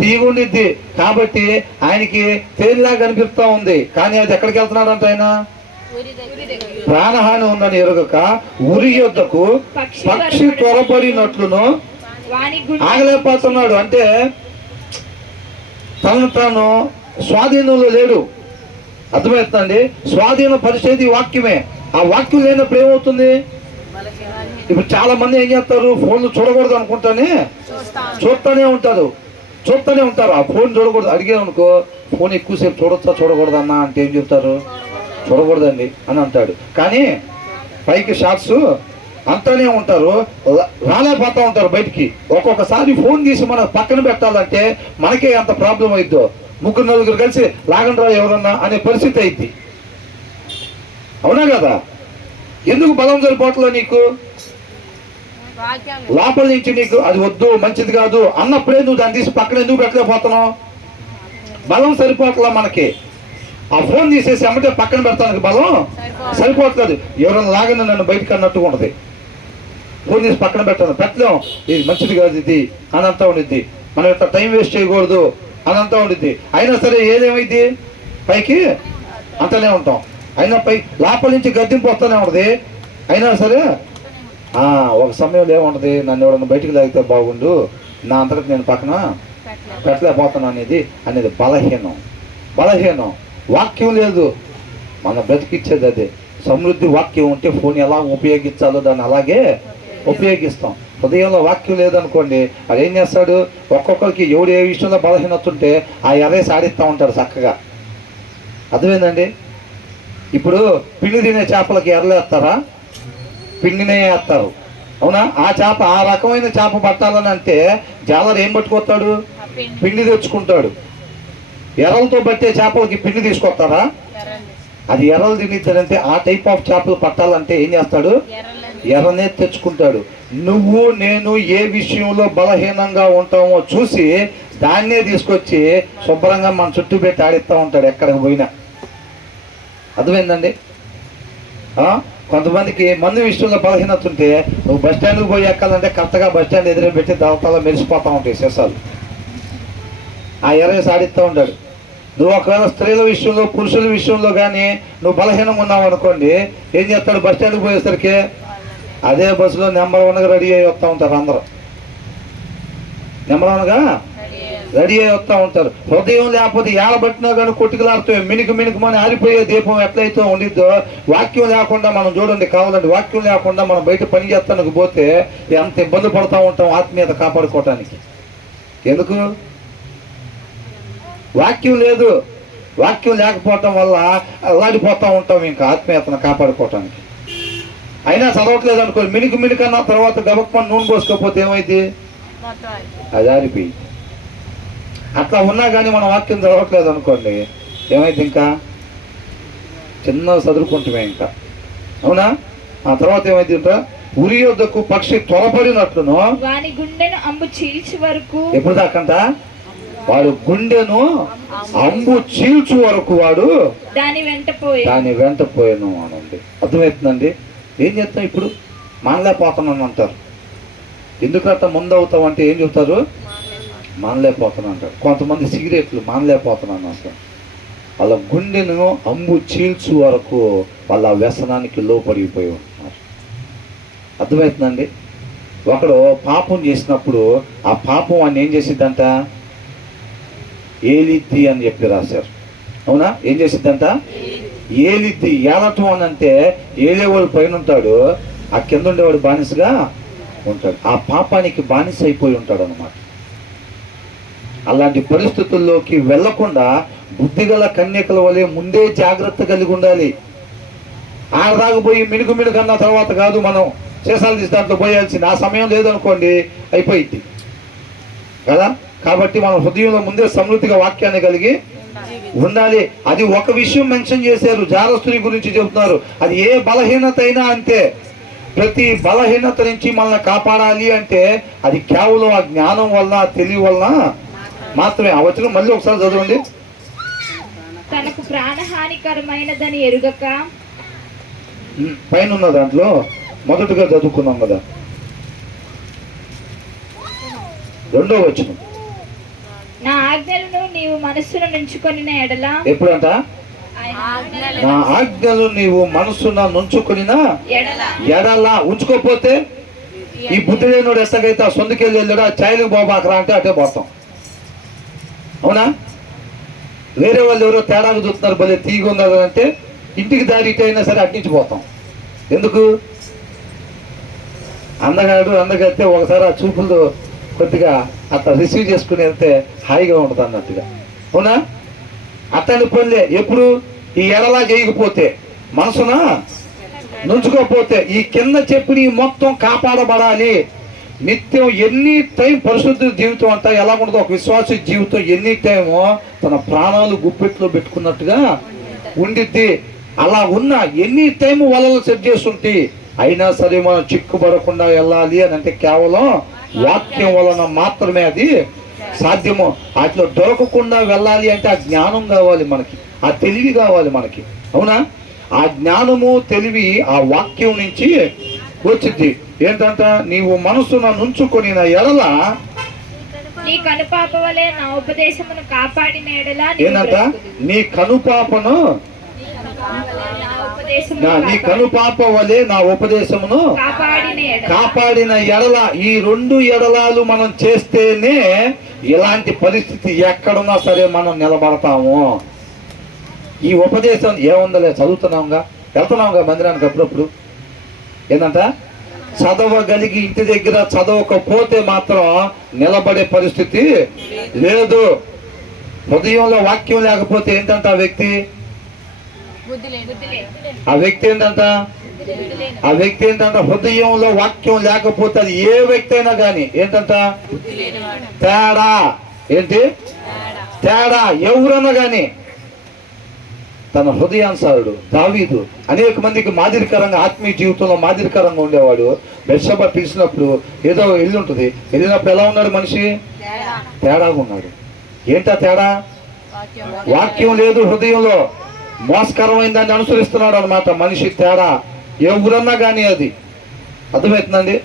తీగుండిద్ది. కాబట్టి ఆయనకి తేలిలా కనిపిస్తా ఉంది, కానీ అది ఎక్కడికి వెళ్తున్నాడంట ఆయన? ప్రాణహాని ఉందని ఎరుగక ఉరి యొద్దకు పక్షి త్వరపడినట్లును ఆగలేకపోతున్నాడు. అంటే తనను తాను స్వాధీనంలో లేడు. అర్థమవుతుందండి? స్వాధీన పరిస్థితి వాక్యమే. ఆ వాక్యం లేనప్పుడు ఏమవుతుంది? ఇప్పుడు చాలా మంది ఏం చేస్తారు, ఫోన్లు చూడకూడదు అనుకుంటానే చూస్తూనే ఉంటారు. ఆ ఫోన్ చూడకూడదు అడిగామనుకో, ఫోన్ ఎక్కువసేపు చూడకూడదు అన్నా అంటే ఏం చెప్తారు? చూడకూడదండి అని అంటాడు. కానీ పైకి షార్ట్స్ అంతానే ఉంటారు, రాలేకపోతూ ఉంటారు బయటికి. ఒక్కొక్కసారి ఫోన్ తీసి మనం పక్కన పెట్టాలంటే మనకే ఎంత ప్రాబ్లం అయిద్దో. ముగ్గురు నలుగురు కలిసి లాగండ్రా ఎవరన్నా అనే పరిస్థితి అయింది. అవునా కదా? ఎందుకు బలం సరిపోవట్లే నీకు? లోపల నుంచి నీకు అది వద్దు, మంచిది కాదు అన్నప్పుడే నువ్వు దాన్ని తీసి పక్కన ఎందుకు పెట్టలేకపోతున్నావు? బలం సరిపోవట్లా మనకి. ఆ ఫోన్ తీసేసి అమ్మటే పక్కన పెడతానికి బలం సరిపోవట్లేదు. ఎవరైనా లాగని నన్ను బయటకు అన్నట్టుగా ఉంటుంది. ఫోన్ తీసి పక్కన పెట్టలేం, ఇది మంచిది కాదు ఇది అని అంతా ఉండిద్ది. మనం ఇట్లా టైం వేస్ట్ చేయకూడదు అని అంతా ఉండిద్ది. అయినా సరే ఏదేమైంది, పైకి అంతనే ఉంటాం. అయినా లోపల నుంచి గద్దింపు వస్తూనే ఉంటుంది. అయినా సరే ఒక సమయంలో ఏముంటుంది, నన్ను ఎవడన్నా బయటికి లాగితే బాగుండు, నా అంతటికి నేను పక్కన పెట్టలేకపోతాను అనేది బలహీనం. వాక్యం లేదు, మన బ్రతికిచ్చేది అదే. సమృద్ధి వాక్యం ఉంటే ఫోన్ ఎలా ఉపయోగించాలో దాన్ని అలాగే ఉపయోగిస్తాం. హృదయంలో వాక్యం లేదనుకోండి, అది ఏం చేస్తాడు? ఒక్కొక్కరికి ఎవడు ఏ విషయంలో బలహీనత ఉంటే ఆ ఎరేసి ఆడిస్తూ ఉంటాడు చక్కగా. అర్థమైందండి? ఇప్పుడు పిండి తినే చేపలకి ఎర్రలేస్తారా? పిండినే వేస్తారు. అవునా? ఆ రకమైన చేప పట్టాలని అంటే జాలరు ఏం పట్టుకొస్తాడు? పిండి తెచ్చుకుంటాడు. ఎర్రలతో పట్టే చేపలకి పిండి తీసుకొస్తారా? అది ఎర్రలు తినిద్దాడంటే ఆ టైప్ ఆఫ్ చేపలు పట్టాలంటే ఏం చేస్తాడు? ఎర్రనే తెచ్చుకుంటాడు. నువ్వు నేను ఏ విషయంలో బలహీనంగా ఉంటామో చూసి దాన్నే తీసుకొచ్చి శుభ్రంగా మన చుట్టూ పెట్టి ఆడిస్తూ ఉంటాడు ఎక్కడికి పోయినా. అర్థమైందండి? కొంతమందికి మందు విషయంలో బలహీనత ఉంటే నువ్వు బస్ స్టాండ్కి పోయి ఎక్కాలంటే కరెక్ట్గా బస్ స్టాండ్ ఎదురు పెట్టి దవతలో మెరిసిపోతూ ఉంటాయి శేషాలు. ఆ ఎర్రగా సాడిస్తూ ఉంటాడు. నువ్వు ఒకవేళ స్త్రీల విషయంలో పురుషుల విషయంలో కానీ నువ్వు బలహీనంగా ఉన్నావు అనుకోండి, ఏం చేస్తాడు? బస్ స్టాండ్కి పోయేసరికి అదే బస్సులో నెంబర్ 1గా రెడీ అయ్యి వస్తూ ఉంటారు. అందరూ నెంబర్ 1గా రెడీ అయ్యి వస్తూ ఉంటారు. హృదయం లేకపోతే ఏడబట్టినా కానీ కొట్టుకులాడుతూ మినుకుమని ఆరిపోయే దీపం ఎట్లయితే ఉండిద్దో, వాక్యం లేకుండా మనం చూడండి, కావాలండి వాక్యం లేకుండా మనం బయట పని చేస్తానికి పోతే ఎంత ఇబ్బంది పడుతూ ఉంటాం ఆత్మీయత కాపాడుకోవటానికి. ఎందుకు? వాక్యం లేదు. వాక్యం లేకపోవటం వల్ల అల్లాడిపోతూ ఉంటాం ఇంకా ఆత్మీయతను కాపాడుకోవటానికి. అయినా చదవట్లేదు అనుకో, మినుకన్నా తర్వాత గబక్కమని నూనె పోసుకోకపోతే ఏమైంది? అది ఆరిపోయి. అట్లా ఉన్నా కానీ మనం వాక్యం చదవట్లేదు అనుకోండి, ఏమైంది? ఇంకా చిన్న చదువుకుంటామే ఇంకా. అవునా? ఆ తర్వాత ఏమైంది? ఇంకా ఉరి యొద్దకు పక్షి త్వరపడినట్లును వాని గుండెను అంబు చీల్చు వరకు. ఎప్పుడు దాకంట? వాడు గుండెను అంబు చీల్చు వరకు వాడు దాని వెంట పోయాను అనండి. అర్థమవుతుందండి? ఏం చేస్తాం ఇప్పుడు? మానలేకపోతున్నాను అంటారు. ఎందుకంటే ముందు అవుతాం అంటే ఏం చెప్తారు? మానలేకపోతున్నాను అంటారు. కొంతమంది సిగరెట్లు మానలేకపోతున్నాను అంటారు. వాళ్ళ గుండెను అంబు చీల్చు వరకు వాళ్ళ వ్యసనానికి లోపడిపోయి ఉంటున్నారు. అర్థమవుతుందండి? ఒకడు పాపం చేసినప్పుడు ఆ పాపం వాడిని ఏం చేసిద్దంట? ఏలిద్ది అని చెప్పి రాశారు. అవునా? ఏం చేసిద్దంట? ఏలిద్ది. ఏలటం అని అంటే ఏలేవాడు పైన ఉంటాడు, ఆ కింద ఉండేవాడు బానిసగా ఉంటాడు. ఆ పాపానికి బానిస అయిపోయి ఉంటాడు అన్నమాట. అలాంటి పరిస్థితుల్లోకి వెళ్లకుండా బుద్ధిగల కన్యకల వలె ముందే జాగ్రత్త కలిగి ఉండాలి. ఆడదాకపోయి మినుకు అన్న తర్వాత కాదు మనం చేసాలు తీసి దాంట్లో పోయాల్సింది. ఆ సమయం లేదనుకోండి, అయిపోయింది కదా. కాబట్టి మనం హృదయంలో ముందే సమృద్ధిగా వాక్యాన్ని కలిగి ఉండాలి. అది ఒక విషయం మెన్షన్ చేశారు, జారస్తుని గురించి చెబుతున్నారు. అది ఏ బలహీనత అయినా అంతే. ప్రతి బలహీనత నుంచి మనల్ని కాపాడాలి అంటే అది కేవలం ఆ జ్ఞానం వల్ల, తెలివి వల్ల మాత్రమే. ఆ వచనం మళ్ళీ ఒకసారి చదవండి. తనకు ప్రాణహానికరమైనదని ఎరుగక, పైన ఉన్న దాంట్లో మొదటగా చదువుకున్నాం కదా, 2వ వచనం. నా ఆజ్ఞలను నీవు మనస్సును నుంచుకొనిన ఎడల ఎప్పుడంట? నా ఆజ్ఞలు నీవు మనసున నుంచుకొనిన ఎడల. ఉంచుకోకపోతే ఈ బుద్ధి లేనుడు ఎత్తగైతే ఆ సొందుకెళ్ళి వెళ్ళాడు, ఆ ఛాయలకు బాబాకరా అంటే అటే పోతాం. అవునా? వేరే వాళ్ళు ఎవరో తేడాగా చూస్తున్నారు, భలే తీగ ఉన్నారు అంటే ఇంటికి దారి ఇటు అయినా సరే అట్టించిపోతాం. ఎందుకు? అందగైతే ఒకసారి ఆ చూపులు కొద్దిగా అట్లా రిసీవ్ చేసుకుని వెళ్తే హాయిగా ఉంటుంది అన్నట్టుగా. అవునా? అతని పనులే ఎప్పుడు ఈ ఎడలా చేయకపోతే, మనసున నుంచుకోకపోతే, ఈ కింద చెప్పిన ఈ మొత్తం కాపాడబడాలి. నిత్యం ఎన్ని టైం పరిశుద్ధ జీవితం అంతా ఎలా ఉండదు, ఒక విశ్వాస జీవితం ఎన్ని టైమో తన ప్రాణాలు గుప్పెట్లో పెట్టుకున్నట్టుగా ఉండిద్ది. అలా ఉన్న ఎన్ని టైం వలలు సెట్ చేస్తుంటే అయినా సరే మనం చిక్కుపడకుండా వెళ్ళాలి అని అంటే కేవలం వాక్యం వలన మాత్రమే అది సాధ్యము. వాటిలో దొరకకుండా వెళ్ళాలి అంటే ఆ జ్ఞానం కావాలి మనకి, ఆ తెలివి కావాలి మనకి. అవునా? ఆ జ్ఞానము తెలివి ఆ వాక్యం నుంచి వచ్చింది. ఏంటంట? నీవు మనసున నుంచుకొని ఎడల నీ కనుపాప వలె నా ఉపదేశమును కాపాడిన ఎడల. ఏంటంట? నీ కనుపాపను నీ కనుపాప వలె నా ఉపదేశమును కాపాడిన ఎడల. ఈ రెండు ఎడలాలు మనం చేస్తేనే ఇలాంటి పరిస్థితి ఎక్కడున్నా సరే మనం నిలబడతాము. ఈ ఉపదేశం ఏముందలే, చదువుతున్నాంగా, వెళ్తున్నాంగా మందిరానికి అప్పుడప్పుడు. ఏంటంట? చదవగలిగి ఇంటి దగ్గర చదవకపోతే మాత్రం నిలబడే పరిస్థితి లేదు. హృదయంలో వాక్యం లేకపోతే ఏంటంట ఆ వ్యక్తి ఏంటంట? ఆ వ్యక్తి ఏంటంట? హృదయంలో వాక్యం లేకపోతే అది ఏ వ్యక్తి అయినా కానీ ఏంటంట? తేడా. ఏంటి తేడా? ఎవరన్నా కానీ తన హృదయానుసారుడు దావీదు అనేక మందికి మాదిరికరంగా, ఆత్మీయ జీవితంలో మాదిరికరంగా ఉండేవాడు. బెత్షెబ పిలిచినప్పుడు ఏదో ఇల్లు ఉంటుంది, వెళ్ళినప్పుడు ఎలా ఉన్నాడు మనిషి? తేడాగా ఉన్నాడు. ఏంటా తేడా? వాక్యం లేదు హృదయంలో, మోసకరమైన దాన్ని అనుసరిస్తున్నాడు అనమాట మనిషి. తేడా ఎవరన్నా కానీ అది అర్థమవుతుందండి.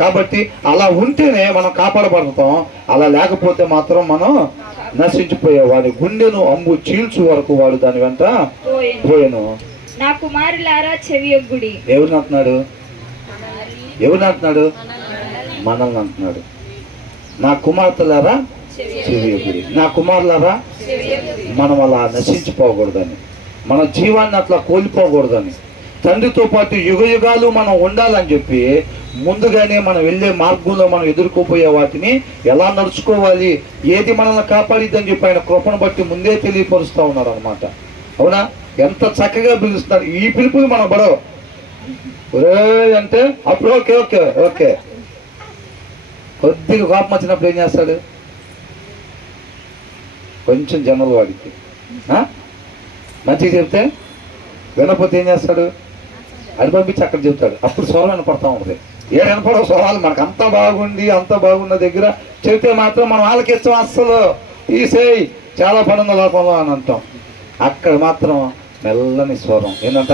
కాబట్టి అలా ఉంటేనే మనం కాపాడబడతాం. అలా లేకపోతే మాత్రం మనం నశించిపోయే. వాడి గుండెను అంబు చీల్చు వరకు వాడు దాని వెంట పోయాను. నా కుమారులారా చెవియొగ్గుడి. ఎవరిని అంటున్నాడు? ఎవరిని అంటున్నాడు? మనల్ని అంటున్నాడు. నా కుమార్తెలారా చెవియొగ్గుడి. నా కుమారులారా, మనం అలా నశించిపోకూడదని, మన జీవాన్ని అట్లా కోల్పోకూడదని, తండ్రితో పాటు యుగ యుగాలు మనం ఉండాలని చెప్పి ముందుగానే మనం వెళ్ళే మార్గంలో మనం ఎదుర్కోపోయే వాటిని ఎలా నడుచుకోవాలి, ఏది మనల్ని కాపాడిద్దని చెప్పి ఆయన కృపను బట్టి ముందే తెలియపరుస్తూ ఉన్నారు అనమాట. అవునా? ఎంత చక్కగా పిలుస్తున్నారు. ఈ పిలుపులు మనం పడవ అంటే అప్పుడు ఓకే ఓకే ఓకే. కొద్దిగా కోపం వచ్చినప్పుడు ఏం చేస్తాడు? కొంచెం జనరల్ వాడికి మంచిగా చెప్తే వినకపోతే ఏం చేస్తాడు? అది పంపించి అక్కడ చెప్తాడు. అప్పుడు స్వరం వినపడతా ఉంటుంది. ఏడు వినపడవు స్వరాలు మనకు. అంత బాగుండి అంత బాగున్న దగ్గర చెబితే మాత్రం మనం వాళ్ళకి ఇష్టం అస్సలు తీసేయి, చాలా పనుంది లోపంలో అని అంటాం. అక్కడ మాత్రం మెల్లని స్వరం. ఏంటంట?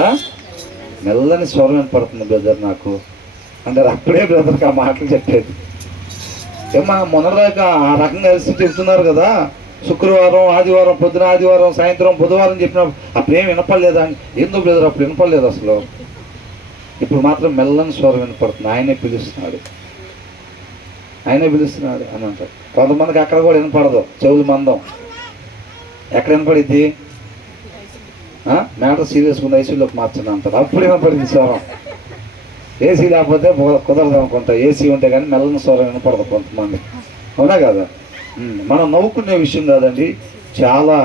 మెల్లని స్వరం వినపడుతుంది బ్రదర్ నాకు అంటే అప్పుడే బ్రదర్కి ఆ మాటలు చెప్పేది. ఏమా మొన్నదాకా ఆ రకంగా కలిసి చెప్తున్నారు కదా, శుక్రవారం, ఆదివారం పొద్దున, ఆదివారం సాయంత్రం, బుధవారం చెప్పినప్పుడు అప్పుడు ఏం వినపడలేదా? ఎందుకు బ్రదర్ అప్పుడు వినపడలేదు అసలు, ఇప్పుడు మాత్రం మెల్లని స్వరం వినపడుతుంది. ఆయనే పిలుస్తున్నాడు, ఆయనే పిలుస్తున్నాడు అని అంటారు. కొంతమందికి అక్కడ కూడా వినపడదు, చెవులు మందం. ఎక్కడ వినపడిద్ది? మ్యాటర్ సీరియస్గా ఉంది, ఐసీలోకి మార్చండి అంటారు. అప్పుడు వినపడింది స్వరం. ఏసీ లేకపోతే కుదరదు అనుకుంటా. ఏసీ ఉంటే కానీ మెల్లని స్వరం వినపడదు కొంతమంది. అవునా కదా? మనం నవ్వుకునే విషయం కాదండి. చాలా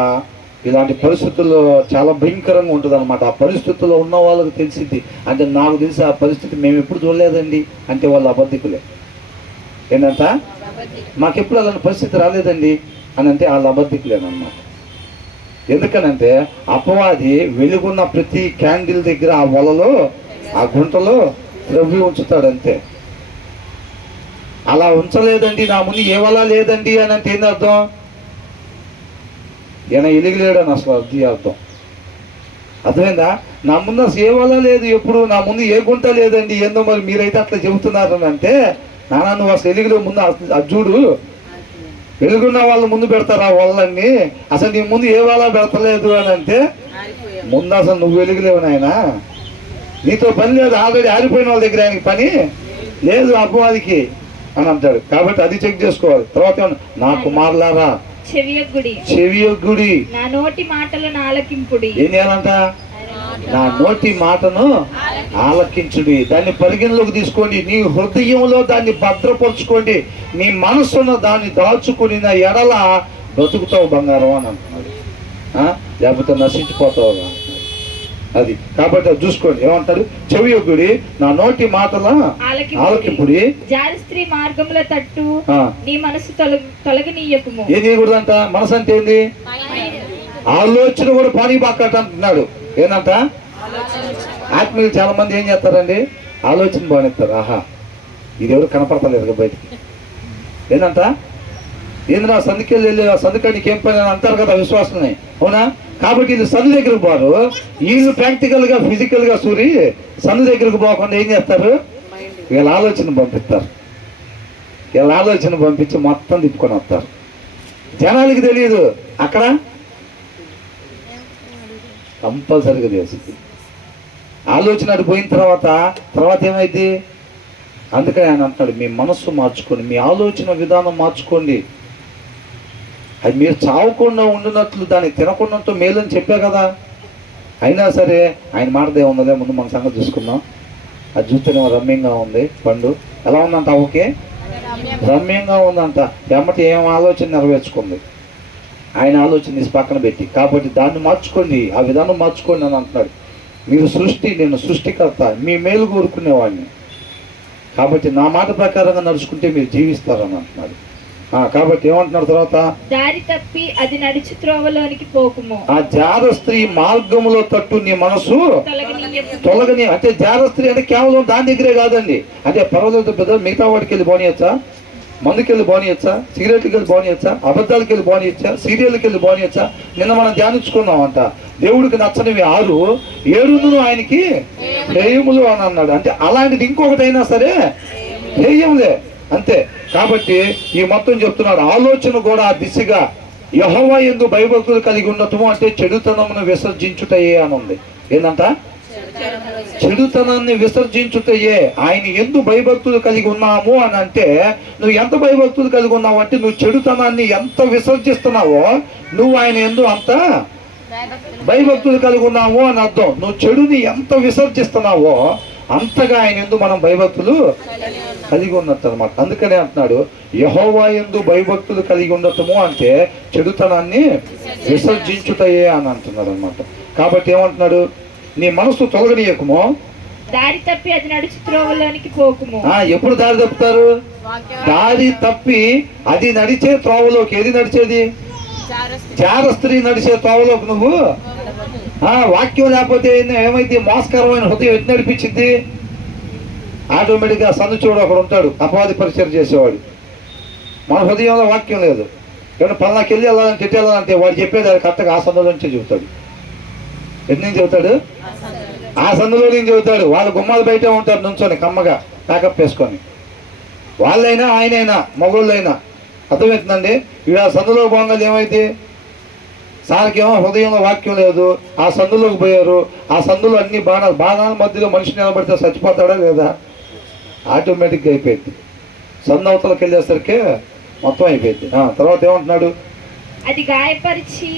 ఇలాంటి పరిస్థితుల్లో చాలా భయంకరంగా ఉంటుంది అనమాట. ఆ పరిస్థితుల్లో ఉన్న వాళ్ళకి తెలిసింది. అంటే నాకు తెలిసి ఆ పరిస్థితి మేము ఎప్పుడు చూడలేదండి అంటే వాళ్ళు అబద్ధికులే. ఏంటంట? మాకెప్పుడు అలాంటి పరిస్థితి రాలేదండి అని అంటే వాళ్ళు అబద్ధికులేనమాట. ఎందుకనంటే అపవాది వెలుగున్న ప్రతి క్యాండిల్ దగ్గర ఆ వలలో, ఆ గుంటలో ద్రవ్యం ఉంచుతాడంతే. అలా ఉంచలేదండి, నా ముందు ఏ వల లేదండి అని అంటే ఏంది అర్థం? ఈయన ఎలిగలేడని అసలు అర్థం. అర్థమైందా? నా ముందు అసలు ఏ వల లేదు, ఎప్పుడు నా ముందు ఏ గుంట లేదండి, ఏందో మరి మీరైతే అట్లా చెబుతున్నారని అంటే, నాన్న నువ్వు అసలు ఎలిగలే, ముందు అజ్జుడు వెలుగున్న వాళ్ళు ముందు పెడతారు ఆ వాళ్ళని. అసలు నీ ముందు ఏ వాళ్ళ పెడతలేదు అని అంటే ముందు అసలు నువ్వు వెలుగులేవు నాయనా, నీతో పని లేదు, ఆల్రెడీ ఆరిపోయిన వాళ్ళ దగ్గర ఆయనకి పని లేదు అపవాదికి అని అంటాడు. కాబట్టి అది చెక్ చేసుకోవాలి. తర్వాత నా కుమారులారా చెవియొగ్గుడి, నా నోటి మాటలను ఆలకింపుడి. ఏం చేయాలంట? నా నోటి మాటను ఆలకించుడి. దాన్ని పరిగణలోకి తీసుకోండి, నీ హృదయంలో దాన్ని భద్రపరుచుకోండి, నీ మనస్సును దాన్ని దాచుకుని ఎడల బ్రతుకుతావు బంగారం అని అంటున్నాడు. లేకపోతే నశించిపోతావు అంటున్నాడు. అది కాబట్టి అది చూసుకోండి. ఏమంటాడు? చెవియొగ్గుడి, నా నోటి మాటల ఆలకింపుడి. జాలి స్త్రీ మార్గంలో తట్టు నీ మనసు తొలగనీయకుము. ఏం చేయకూడదంట? మనసు అంటే ఏంది? ఆలోచన కూడా పానీ బాక్కట అంటున్నాడు. ఏంటంట? ఆత్మీయులు చాలా మంది ఏం చేస్తారండి? ఆలోచన బాగునేస్తారు. ఆహా ఇది ఎవరు కనపడతలేదు బయటికి. ఏంటంట? ఏంద్రా సందుకెళ్ళి వెళ్ళి సందుకాడికి ఏం పని అని అంటారు కదా విశ్వాసని, అవునా? కాబట్టి వీళ్ళు సందు దగ్గరకు పోరు, వీళ్ళు ప్రాక్టికల్గా ఫిజికల్గా సూరి సందు దగ్గరకు పోకుండా ఏం చేస్తారు? వీళ్ళ ఆలోచన పంపిస్తారు. వీళ్ళ ఆలోచన పంపించి మొత్తం తిప్పుకొని వస్తారు. జనాలకి తెలియదు, అక్కడ కంపల్సరీగా తెలిసింది. ఆలోచన అటు పోయిన తర్వాత ఏమైంది? అందుకని ఆయన అంటున్నాడు, మీ మనస్సు మార్చుకోండి, మీ ఆలోచన విధానం మార్చుకోండి. అది మీరు చావకుండా ఉండినట్లు దాన్ని తినకుండా మేలని చెప్పా కదా. అయినా సరే ఆయన మాటదే ఉందలే, ముందు మన సంగతి చూసుకుందాం. అది చూస్తేనే రమ్యంగా ఉంది. పండు ఎలా ఉందంట? ఓకే, రమ్యంగా ఉందంట. ఎమ్మటి ఏం ఆలోచన నెరవేర్చుకుంది. ఆయన ఆలోచన తీసి పక్కన పెట్టి. కాబట్టి దాన్ని మార్చుకోండి, ఆ విధానం మార్చుకోండి అని అంటున్నాడు. మీరు నేను సృష్టికర్త, మీ మేలు కోరుకునేవాడిని. కాబట్టి నా మాట ప్రకారంగా నడుచుకుంటే మీరు జీవిస్తారని అంటున్నాడు. కాబట్టి ఏమంటున్నాడు తర్వాత? దారి తప్పి అది నడిచి త్రోవలోనికి పోకుము. ఆ జార స్త్రీ మార్గములో తట్టు నీ మనసు తొలగని. అంటే జార స్త్రీ అంటే కేవలం దాని దగ్గరే కాదండి. అంటే పర్వాలేదు పెద్ద మిగతా వాడికి వెళ్ళి బానియచ్చా, మందుకెళ్ళి బానియచ్చా, సిగరెట్కి వెళ్ళి బానియచ్చా, అబద్ధాలకి వెళ్ళి బానియచ్చా, సీరియల్కి వెళ్ళి బానియచ్చా. నిన్న మనం ధ్యానించుకున్నామంట, దేవుడికి నచ్చనివి 6, 7 ఆయనకి హేయములు అని అన్నాడు. అంటే అలాంటిది ఇంకొకటైనా సరే హేయంలే, అంతే. కాబట్టి ఈ మొత్తం చెప్తున్నాడు. ఆలోచన కూడా ఆ దిశగా యెహోవా యందు భయభక్తులు కలిగి ఉండటము అంటే చెడుతనమును విసర్జించుటయే అని ఉంది. ఏందంట? చెడుతనాన్ని విసర్జించుటయే. ఆయన ఎందు భయభక్తులు కలిగి ఉన్నాము అని అంటే నువ్వు ఎంత భయభక్తులు కలిగి ఉన్నావు అంటే నువ్వు చెడుతనాన్ని ఎంత విసర్జిస్తున్నావో నువ్వు ఆయన ఎందు అంత భయభక్తులు కలిగి ఉన్నావు అని అర్థం. నువ్వు చెడుని ఎంత విసర్జిస్తున్నావో అంతగా ఆయన ఎందు మనం భయభక్తులు కలిగి ఉన్నట్టు అనమాట. అందుకనే అంటున్నాడు, యెహోవా యందు భయభక్తులు కలిగి ఉండటము అంటే చెడుతనాన్ని విసర్జించుటయే అని అంటున్నాడు అనమాట. కాబట్టి ఏమంటున్నాడు? నీ మనసు తొలగనీయకుము, దారి తప్పి అది నడిచి త్రోవలోనికి పోకుము. ఎప్పుడు దారి తప్పుతారు? దారి తప్పి అది నడిచే త్రోవలోకి. ఏది నడిచేది? జార స్త్రీ నడిచే త్రోవలోకి నువ్వు వాక్యం లేకపోతే ఏమైంది? మోసకరమైన హృదయం ఎటు నడిపించింది? ఆటోమేటిక్గా సందు చూడు ఒకడు ఉంటాడు, అపవాది పరిచయం చేసేవాడు. మన హృదయంలో వాక్యం లేదు. ఏమన్నా పలానాకి వెళ్ళి వెళ్ళాలని తిట్టి వెళ్ళాలంటే వాడు చెప్పేది అది కరెక్ట్గా ఆ సందులో నుంచే చెబుతాడు. ఎటు నుంచి చెబుతాడు? ఆ సందులో నుంచి చెబుతాడు. వాళ్ళ గుమ్మాలు బయటే ఉంటారు నుంచొని కమ్మగా ప్యాకప్ వేసుకొని. వాళ్ళైనా ఆయనైనా మగోళ్ళైనా. అర్థమవుతుందండి? వీడు ఆ సందులో పోగానే ఏమైంది? సార్కేమో హృదయంలో వాక్యం లేదు, ఆ సందులోకి పోయారు. ఆ సందులో అన్ని బాణాల మధ్యలో మనిషి నిలబడితే చచ్చిపోతాడా లేదా? ఆటోమేటిక్గా అయిపోయింది. సందు అవతలకి వెళ్ళేసరికి మొత్తం అయిపోయింది. తర్వాత ఏమంటున్నాడు? అది గాయపరిచి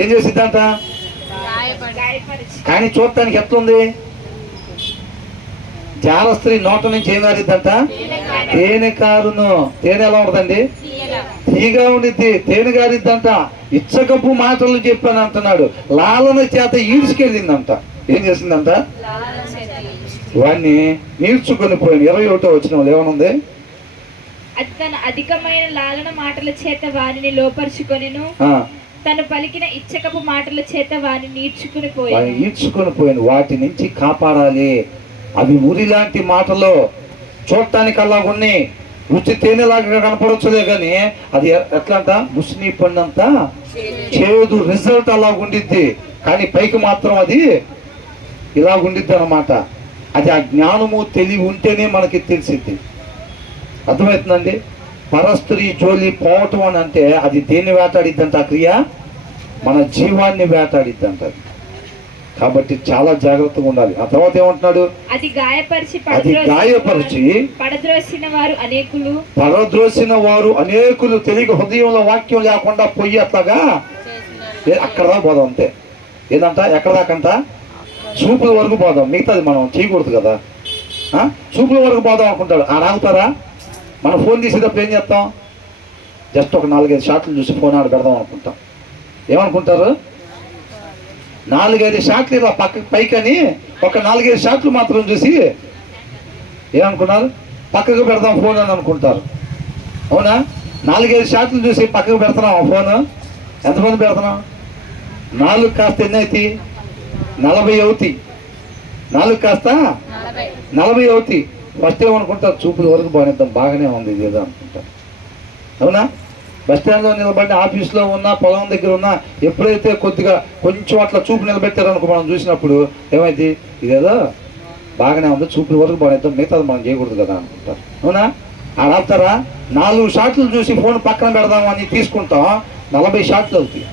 ఏం చేసిద్దంట? కానీ చూడటానికి ఎట్లుంది? జార స్త్రీ నోట నుంచి ఏం కారిద్దంట? తేనె కారును. తేనె ఎలా ఉంటుందండి? తీగా ఉండిద్ది. తేనె గారిద్దంట. ఇచ్చకపు మాటలు చెప్పాను అంటున్నాడు. లాలన చేత ఈడ్చుకెళ్ళిందంట. ఏం చేసిందంట? వాడిని నీడ్చుకొని పోయింది. 21వ వచనంలో ఏమనుంది? అది తన అధికమైన లాలన మాటల చేత వారిని లోపరుచుకొనెను, తను పలికిన ఇచ్చకపు మాటల చేత వారిని ఈడ్చుకుని పోయాను. వాటి నుంచి కాపాడాలి. అవి ఉరి లాంటి మాటలు, చూడటానికి అలా ఉన్నాయి, రుచి తేనెలాగా కనపడవచ్చులే కానీ అది ఎట్లంట? ముస్ని పండంతా చేదు. రిజల్ట్ అలా ఉండిద్ది కానీ పైకి మాత్రం అది ఇలా ఉండిద్ది అన్నమాట. అది ఆ జ్ఞానము తెలివి ఉంటేనే మనకి తెలిసిద్ది. అర్థమవుతుందండి? పరస్త్రీ జోలి పోవటం అని అంటే అది దేన్ని వేటాడిద్దంట ఆ క్రియ? మన జీవాన్ని వేటాడిద్దంట అది. కాబట్టి చాలా జాగ్రత్తగా ఉండాలి. ఆ తర్వాత ఏమంటున్నాడు? అది గాయపరిచి పడద్రోసిన వారు అనేకులు తెలియక హృదయంలో వాక్యం లేకుండా పొయ్యి అట్లాగా అక్కడ దాకా పోదాం అంతే. ఏంటంట ఎక్కడ దాకంట? చూపుల వరకు పోదాం, మిగతాది మనం చేయకూడదు కదా. చూపుల వరకు పోదాం అనుకుంటాడు. ఆగుతారా? మనం ఫోన్ తీసేటప్పుడు ఏం చేస్తాం? జస్ట్ ఒక 4-5 షాట్లు చూసి ఫోన్ ఆడ పెడదాం అనుకుంటాం. ఏమనుకుంటారు? 4-5 షాట్లు ఇలా పైకని ఒక 4-5 షాట్లు మాత్రం చూసి ఏమనుకున్నారు? పక్కకు పెడదాం ఫోన్ అని అనుకుంటారు. అవునా? 4-5 షాట్లు చూసి పక్కకు పెడుతున్నాం ఆ ఫోన్. ఎంతమంది పెడుతున్నాం? 4 కాస్త ఎన్ని అవుతాయి? 40 అవుతాయి. 4 కాస్త 40 అవుతాయి. ఫస్ట్ ఏమనుకుంటారు? చూపుల వరకు బాగునిద్దాం, బాగానే ఉంది ఇది ఏదో అనుకుంటారు. అవునా? బస్ స్టాండ్లో నిలబడి, ఆఫీస్లో ఉన్నా, పొలం దగ్గర ఉన్నా, ఎప్పుడైతే కొద్దిగా కొంచెం అట్లా చూపు నిలబెట్టారనుకో మనం చూసినప్పుడు ఏమైంది? ఇదేదో బాగానే ఉంది, చూపుల వరకు బాగునిద్దాం, మిగతాది మనం చేయకూడదు కదా అనుకుంటారు. అవునా? ఆడతారా? 4 షాట్లు చూసి ఫోన్ పక్కన పెడదామని తీసుకుంటాం, 40 షాట్లు అవుతాయి.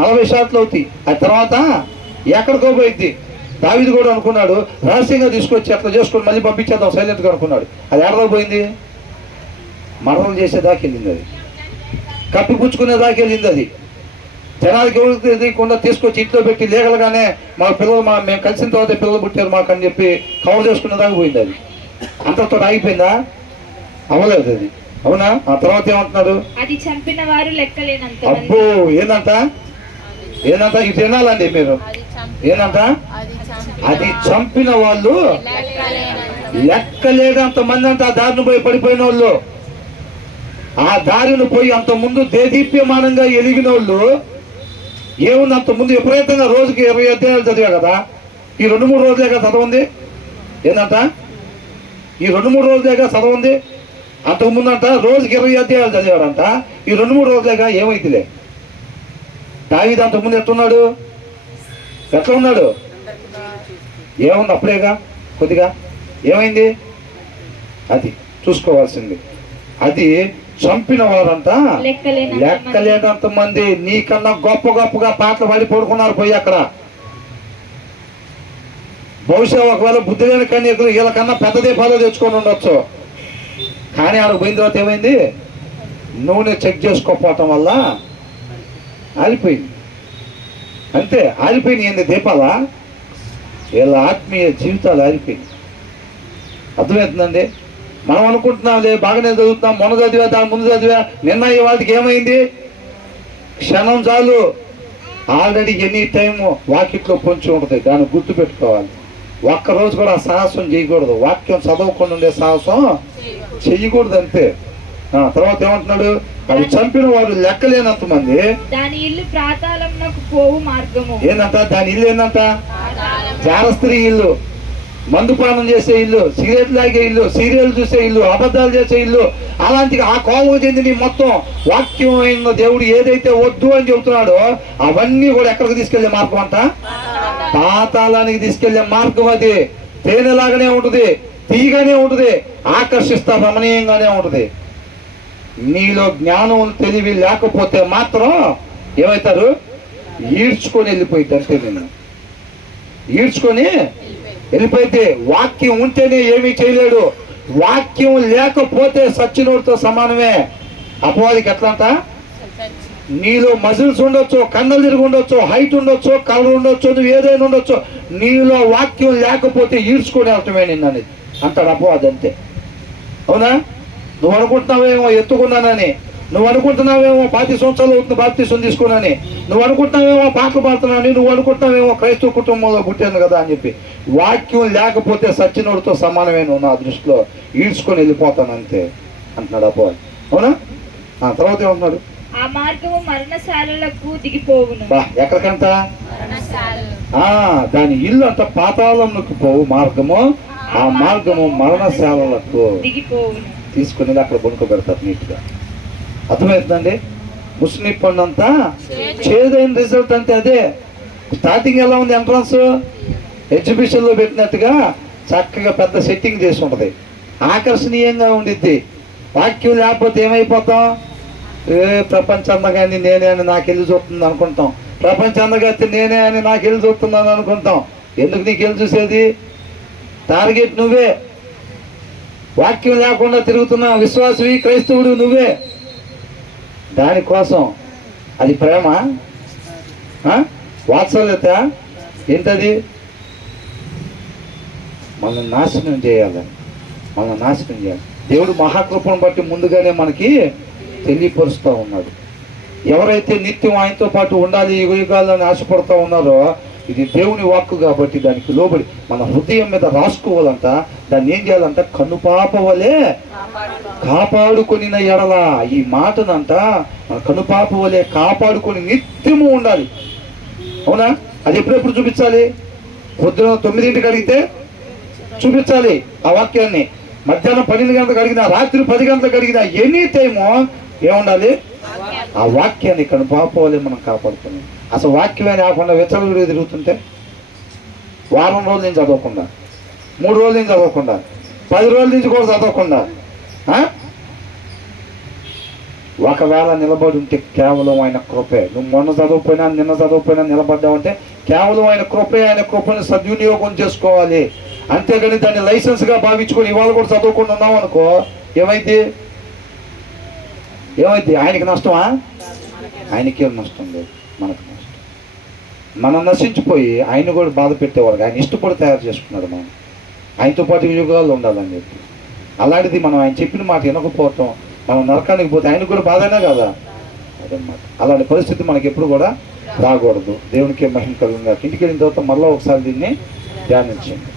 40 షాట్లు అవుతాయి. ఆ తర్వాత ఎక్కడికో పోయిద్ది. దావీదు కూడా అనుకున్నాడు, రహస్యంగా తీసుకొచ్చి అట్లా చేసుకొని మళ్ళీ పంపించేద్దాం సైలెంట్గా అనుకున్నాడు. అది ఎక్కడికో పోయింది? మరణం చేసేదాకా వెళ్ళింది అది. కప్పిపుచ్చుకునేదాకా వెళ్ళింది అది. జనాలకి ఎవరికి తెలియకుండా తీసుకొచ్చి ఇంట్లో పెట్టి లీగల్గానే మా పిల్లలు మేము కలిసిన తర్వాత పిల్లలు పుట్టారు మాకు అని చెప్పి కవర్ చేసుకునేదాకా పోయింది అది. అంతతో ఆగిపోయిందా? అవ్వలేదు అది. అవునా? ఆ తర్వాత ఏమంటున్నాడు? అది చంపిన వారు లెక్కలేనంత. అబ్బో ఏందంట? ఏందంట? ఇది తినాలండి మీరు. ఏందంట? అది చంపిన వాళ్ళు లెక్కలేనంత మంది అంట. ఆ దారిని పోయి పడిపోయిన వాళ్ళు, ఆ దారిని పోయి అంత ముందు దేదీప్యమానంగా ఎలిగిన వాళ్ళు ఏముంది? అంత ముందు విపరీతంగా రోజుకి 20 అధ్యాయాలు చదివా కదా. ఈ 2-3 రోజులేగా చదవంది. ఏందంట? ఈ 2-3 రోజులేగా చదవంది. అంతకుముందు అంట రోజుకి 20 అధ్యాయాలు చదివాడంట. ఈ 2-3 రోజులేగా ఏమైతులే. దావీదు అంతకుముందు ఎట్లున్నాడు? ఎట్లా ఉన్నాడు? ఏముంది? అప్పుడేగా కొద్దిగా ఏమైంది? అది చూసుకోవాల్సింది. అది చంపిన వారంట లెక్కలేనంత మంది. నీకన్నా గొప్పగా పాటలు పాడి పడుకున్నారు పోయి అక్కడ. బహుశా ఒకవేళ బుద్ధి లేని కన్యకులు వీళ్ళకన్నా పెద్దదే పదవి తెచ్చుకొని ఉండొచ్చు. కానీ ఆడ పోయిన తర్వాత ఏమైంది? నూనె చెక్ చేసుకోకపోవటం వల్ల ఆలిపోయింది. అంతే, ఆలిపోయినాయి. ఏంది? దీపాలా? వీళ్ళ ఆత్మీయ జీవితాలు ఆలిపోయింది. అర్థమవుతుందండి? మనం అనుకుంటున్నాంలే బాగానే చదువుతున్నాం, మొన్న చదివా, దాని ముందు చదివా, నిన్న వాళ్ళకి ఏమైంది? క్షణం చాలు. ఆల్రెడీ ఎనీ టైం వాకిట్లో పొంచి ఉంటుంది. దాన్ని గుర్తు పెట్టుకోవాలి. ఒక్కరోజు కూడా సాహసం చేయకూడదు. వాక్యం చదవకుండా ఉండే సాహసం చెయ్యకూడదు. అంతే. తర్వాత ఏమంటున్నాడు? అది చంపిన వారు లెక్కలేనంత మంది. దాని ఇల్లు పాతాళమునకు పోవు మార్గము. ఏందంట? దాని ఇల్లు ఏందంట? జారస్త్రీ ఇల్లు, మందుపానం చేసే ఇల్లు, సిగరెట్ లాగే ఇల్లు, సీరియల్ చూసే ఇల్లు, అబద్ధాలు చేసే ఇల్లు. అలాంటి ఆ కోవకు చెందిన మొత్తం వాక్యం అయిన దేవుడు ఏదైతే వద్దు అని చెబుతున్నాడో అవన్నీ కూడా ఎక్కడికి తీసుకెళ్లే మార్గం అంట? పాతాళానికి తీసుకెళ్లే మార్గం. అది తేనెలాగానే ఉంటుంది, తీగానే ఉంటుంది, ఆకర్షిస్తా రమణీయంగానే ఉంటుంది. నీలో జ్ఞానం తెలివి లేకపోతే మాత్రం ఏమవుతారు? ఈడ్చుకొని వెళ్ళిపోయింది. అంతే. నేను ఈడ్చుకొని వెళ్ళిపోయితే వాక్యం ఉంటేనే ఏమీ చేయలేడు. వాక్యం లేకపోతే సచ్చినోడితో సమానమే. అపవాదికి ఎట్లంట? నీలో మజిల్స్ ఉండొచ్చు, కన్నులు తిరిగి ఉండొచ్చు, హైట్ ఉండొచ్చు, కలర్ ఉండొచ్చు, నువ్వు ఏదైనా ఉండొచ్చు, నీలో వాక్యం లేకపోతే ఈడ్చుకొని వెళ్ళటమే నిన్నది అంటాడు అపవాది. అంతే. అవునా? నువ్వు అనుకుంటున్నావేమో ఎత్తుకున్నానని, నువ్వు అనుకుంటున్నావేమో 25 సంవత్సరాలు అవుతుంది బాప్తీసం తీసుకున్నాని, నువ్వు అనుకుంటున్నావేమో పాటలు పాడుతున్నానని, నువ్వు అనుకుంటున్నావేమో క్రైస్తవ కుటుంబంలో పుట్టాను కదా అని చెప్పి. వాక్యం లేకపోతే సచ్చినోడితో సమానమే నువ్వు నా దృష్టిలో. ఈడ్చుకొని వెళ్ళిపోతాను అంతే అంటున్నాడు అపవాది. అవునా? తర్వాత ఏమంటున్నాడు? ఆ మార్గము మరణశాలలకు దిగిపోవును. ఎక్కడికంట? దాని ఇల్లు అంట పాతాళంలోకి పోవు మార్గము. ఆ మార్గము మరణశాలలకు దిగిపోవును. తీసుకుని అక్కడ బొనుక పెడతారు నీట్గా. అర్థమవుతుందండి? ముస్లిం పండు అంతా చేదైన రిజల్ట్ అంటే అదే. స్టార్టింగ్ ఎలా ఉంది? ఎంట్రన్స్ ఎగ్జిబిషన్లో పెట్టినట్టుగా చక్కగా పెద్ద సెట్టింగ్ చేసి ఉంటుంది, ఆకర్షణీయంగా ఉండిద్ది. వాక్యం లేకపోతే ఏమైపోతాం? ప్రపంచందగాని నేనే అని నాకు వెళ్ళి చూస్తుంది అనుకుంటాం. ప్రపంచందగతి నేనే అని నాకు వెళ్ళి చూస్తున్నాను అనుకుంటాం. ఎందుకు నీకు వెళ్ళి చూసేది? టార్గెట్ నువ్వే. వాక్యం లేకుండా తిరుగుతున్న విశ్వాసవి క్రైస్తవుడు నువ్వే. దానికోసం అది ప్రేమ, వాత్సల్యత ఏంటది? మనల్ని నాశనం చేయాలి, మనల్ని నాశనం చేయాలి. దేవుడు మహాకృపను బట్టి ముందుగానే మనకి తెలియపరుస్తూ ఉన్నాడు. ఎవరైతే నిత్యం ఆయనతో పాటు ఉండాలి, యుగ యుగాలను ఆశపడుతూ ఉన్నారో, ఇది దేవుని వాక్కు కాబట్టి దానికి లోబడి మన హృదయం మీద రాసుకోవాలంట. దాన్ని ఏం చేయాలంట? కనుపాప వలె కాపాడుకొనిన ఎడల. ఈ మాటనంట మన కనుపాప వలె కాపాడుకొని నిత్యము ఉండాలి. అవునా? అది ఎప్పుడెప్పుడు చూపించాలి? పొద్దున 9 అడిగితే చూపించాలి ఆ వాక్యాన్ని. మధ్యాహ్నం 12 గంటలకు అడిగినా, రాత్రి 10 గంటలకు అడిగినా, ఎనీ టైము ఏముండాలి? ఆ వాక్యాన్ని కనుపాప వలె మనం కాపాడుకుని. అసలు వాక్యమే లేకుండా విచ్చలవిడిగా తిరుగుతుంటే, వారం రోజుల నుంచి చదవకుండా, 3 రోజుల నుంచి చదవకుండా, 10 రోజుల నుంచి కూడా చదవకుండా, ఒకవేళ నిలబడి ఉంటే కేవలం ఆయన కృపే. నువ్వు మొన్న చదవకపోయినా, నిన్న చదవకపోయినా నిలబడ్డావంటే కేవలం ఆయన కృపే. ఆయన కృపని సద్వినియోగం చేసుకోవాలి. అంతేగాని దాన్ని లైసెన్స్గా భావించుకొని ఇవాళ కూడా చదవకుండా ఉన్నాం అనుకో, ఏమైంది? ఆయనకి నష్టమా? ఆయనకేం నష్టం లేదు, మనకు నష్టం. మనం నశించిపోయి ఆయన కూడా బాధ పెట్టేవారు. ఆయన ఇష్టపడి తయారు చేసుకున్నాడు మనం ఆయనతో పాటు యుగాల్లో ఉండాలని చెప్పి. అలాంటిది మనం ఆయన చెప్పిన మాట వినకపోవటం, మనం నరకానికి పోతే ఆయనకు కూడా బాధైనా కదా అదనమాట. అలాంటి పరిస్థితి మనకి ఎప్పుడు కూడా రాకూడదు. దేవునికి మహిమ కలుగుగా. ఇంటికి వెళ్ళిన తర్వాత మళ్ళీ ఒకసారి దీన్ని ధ్యానించండి.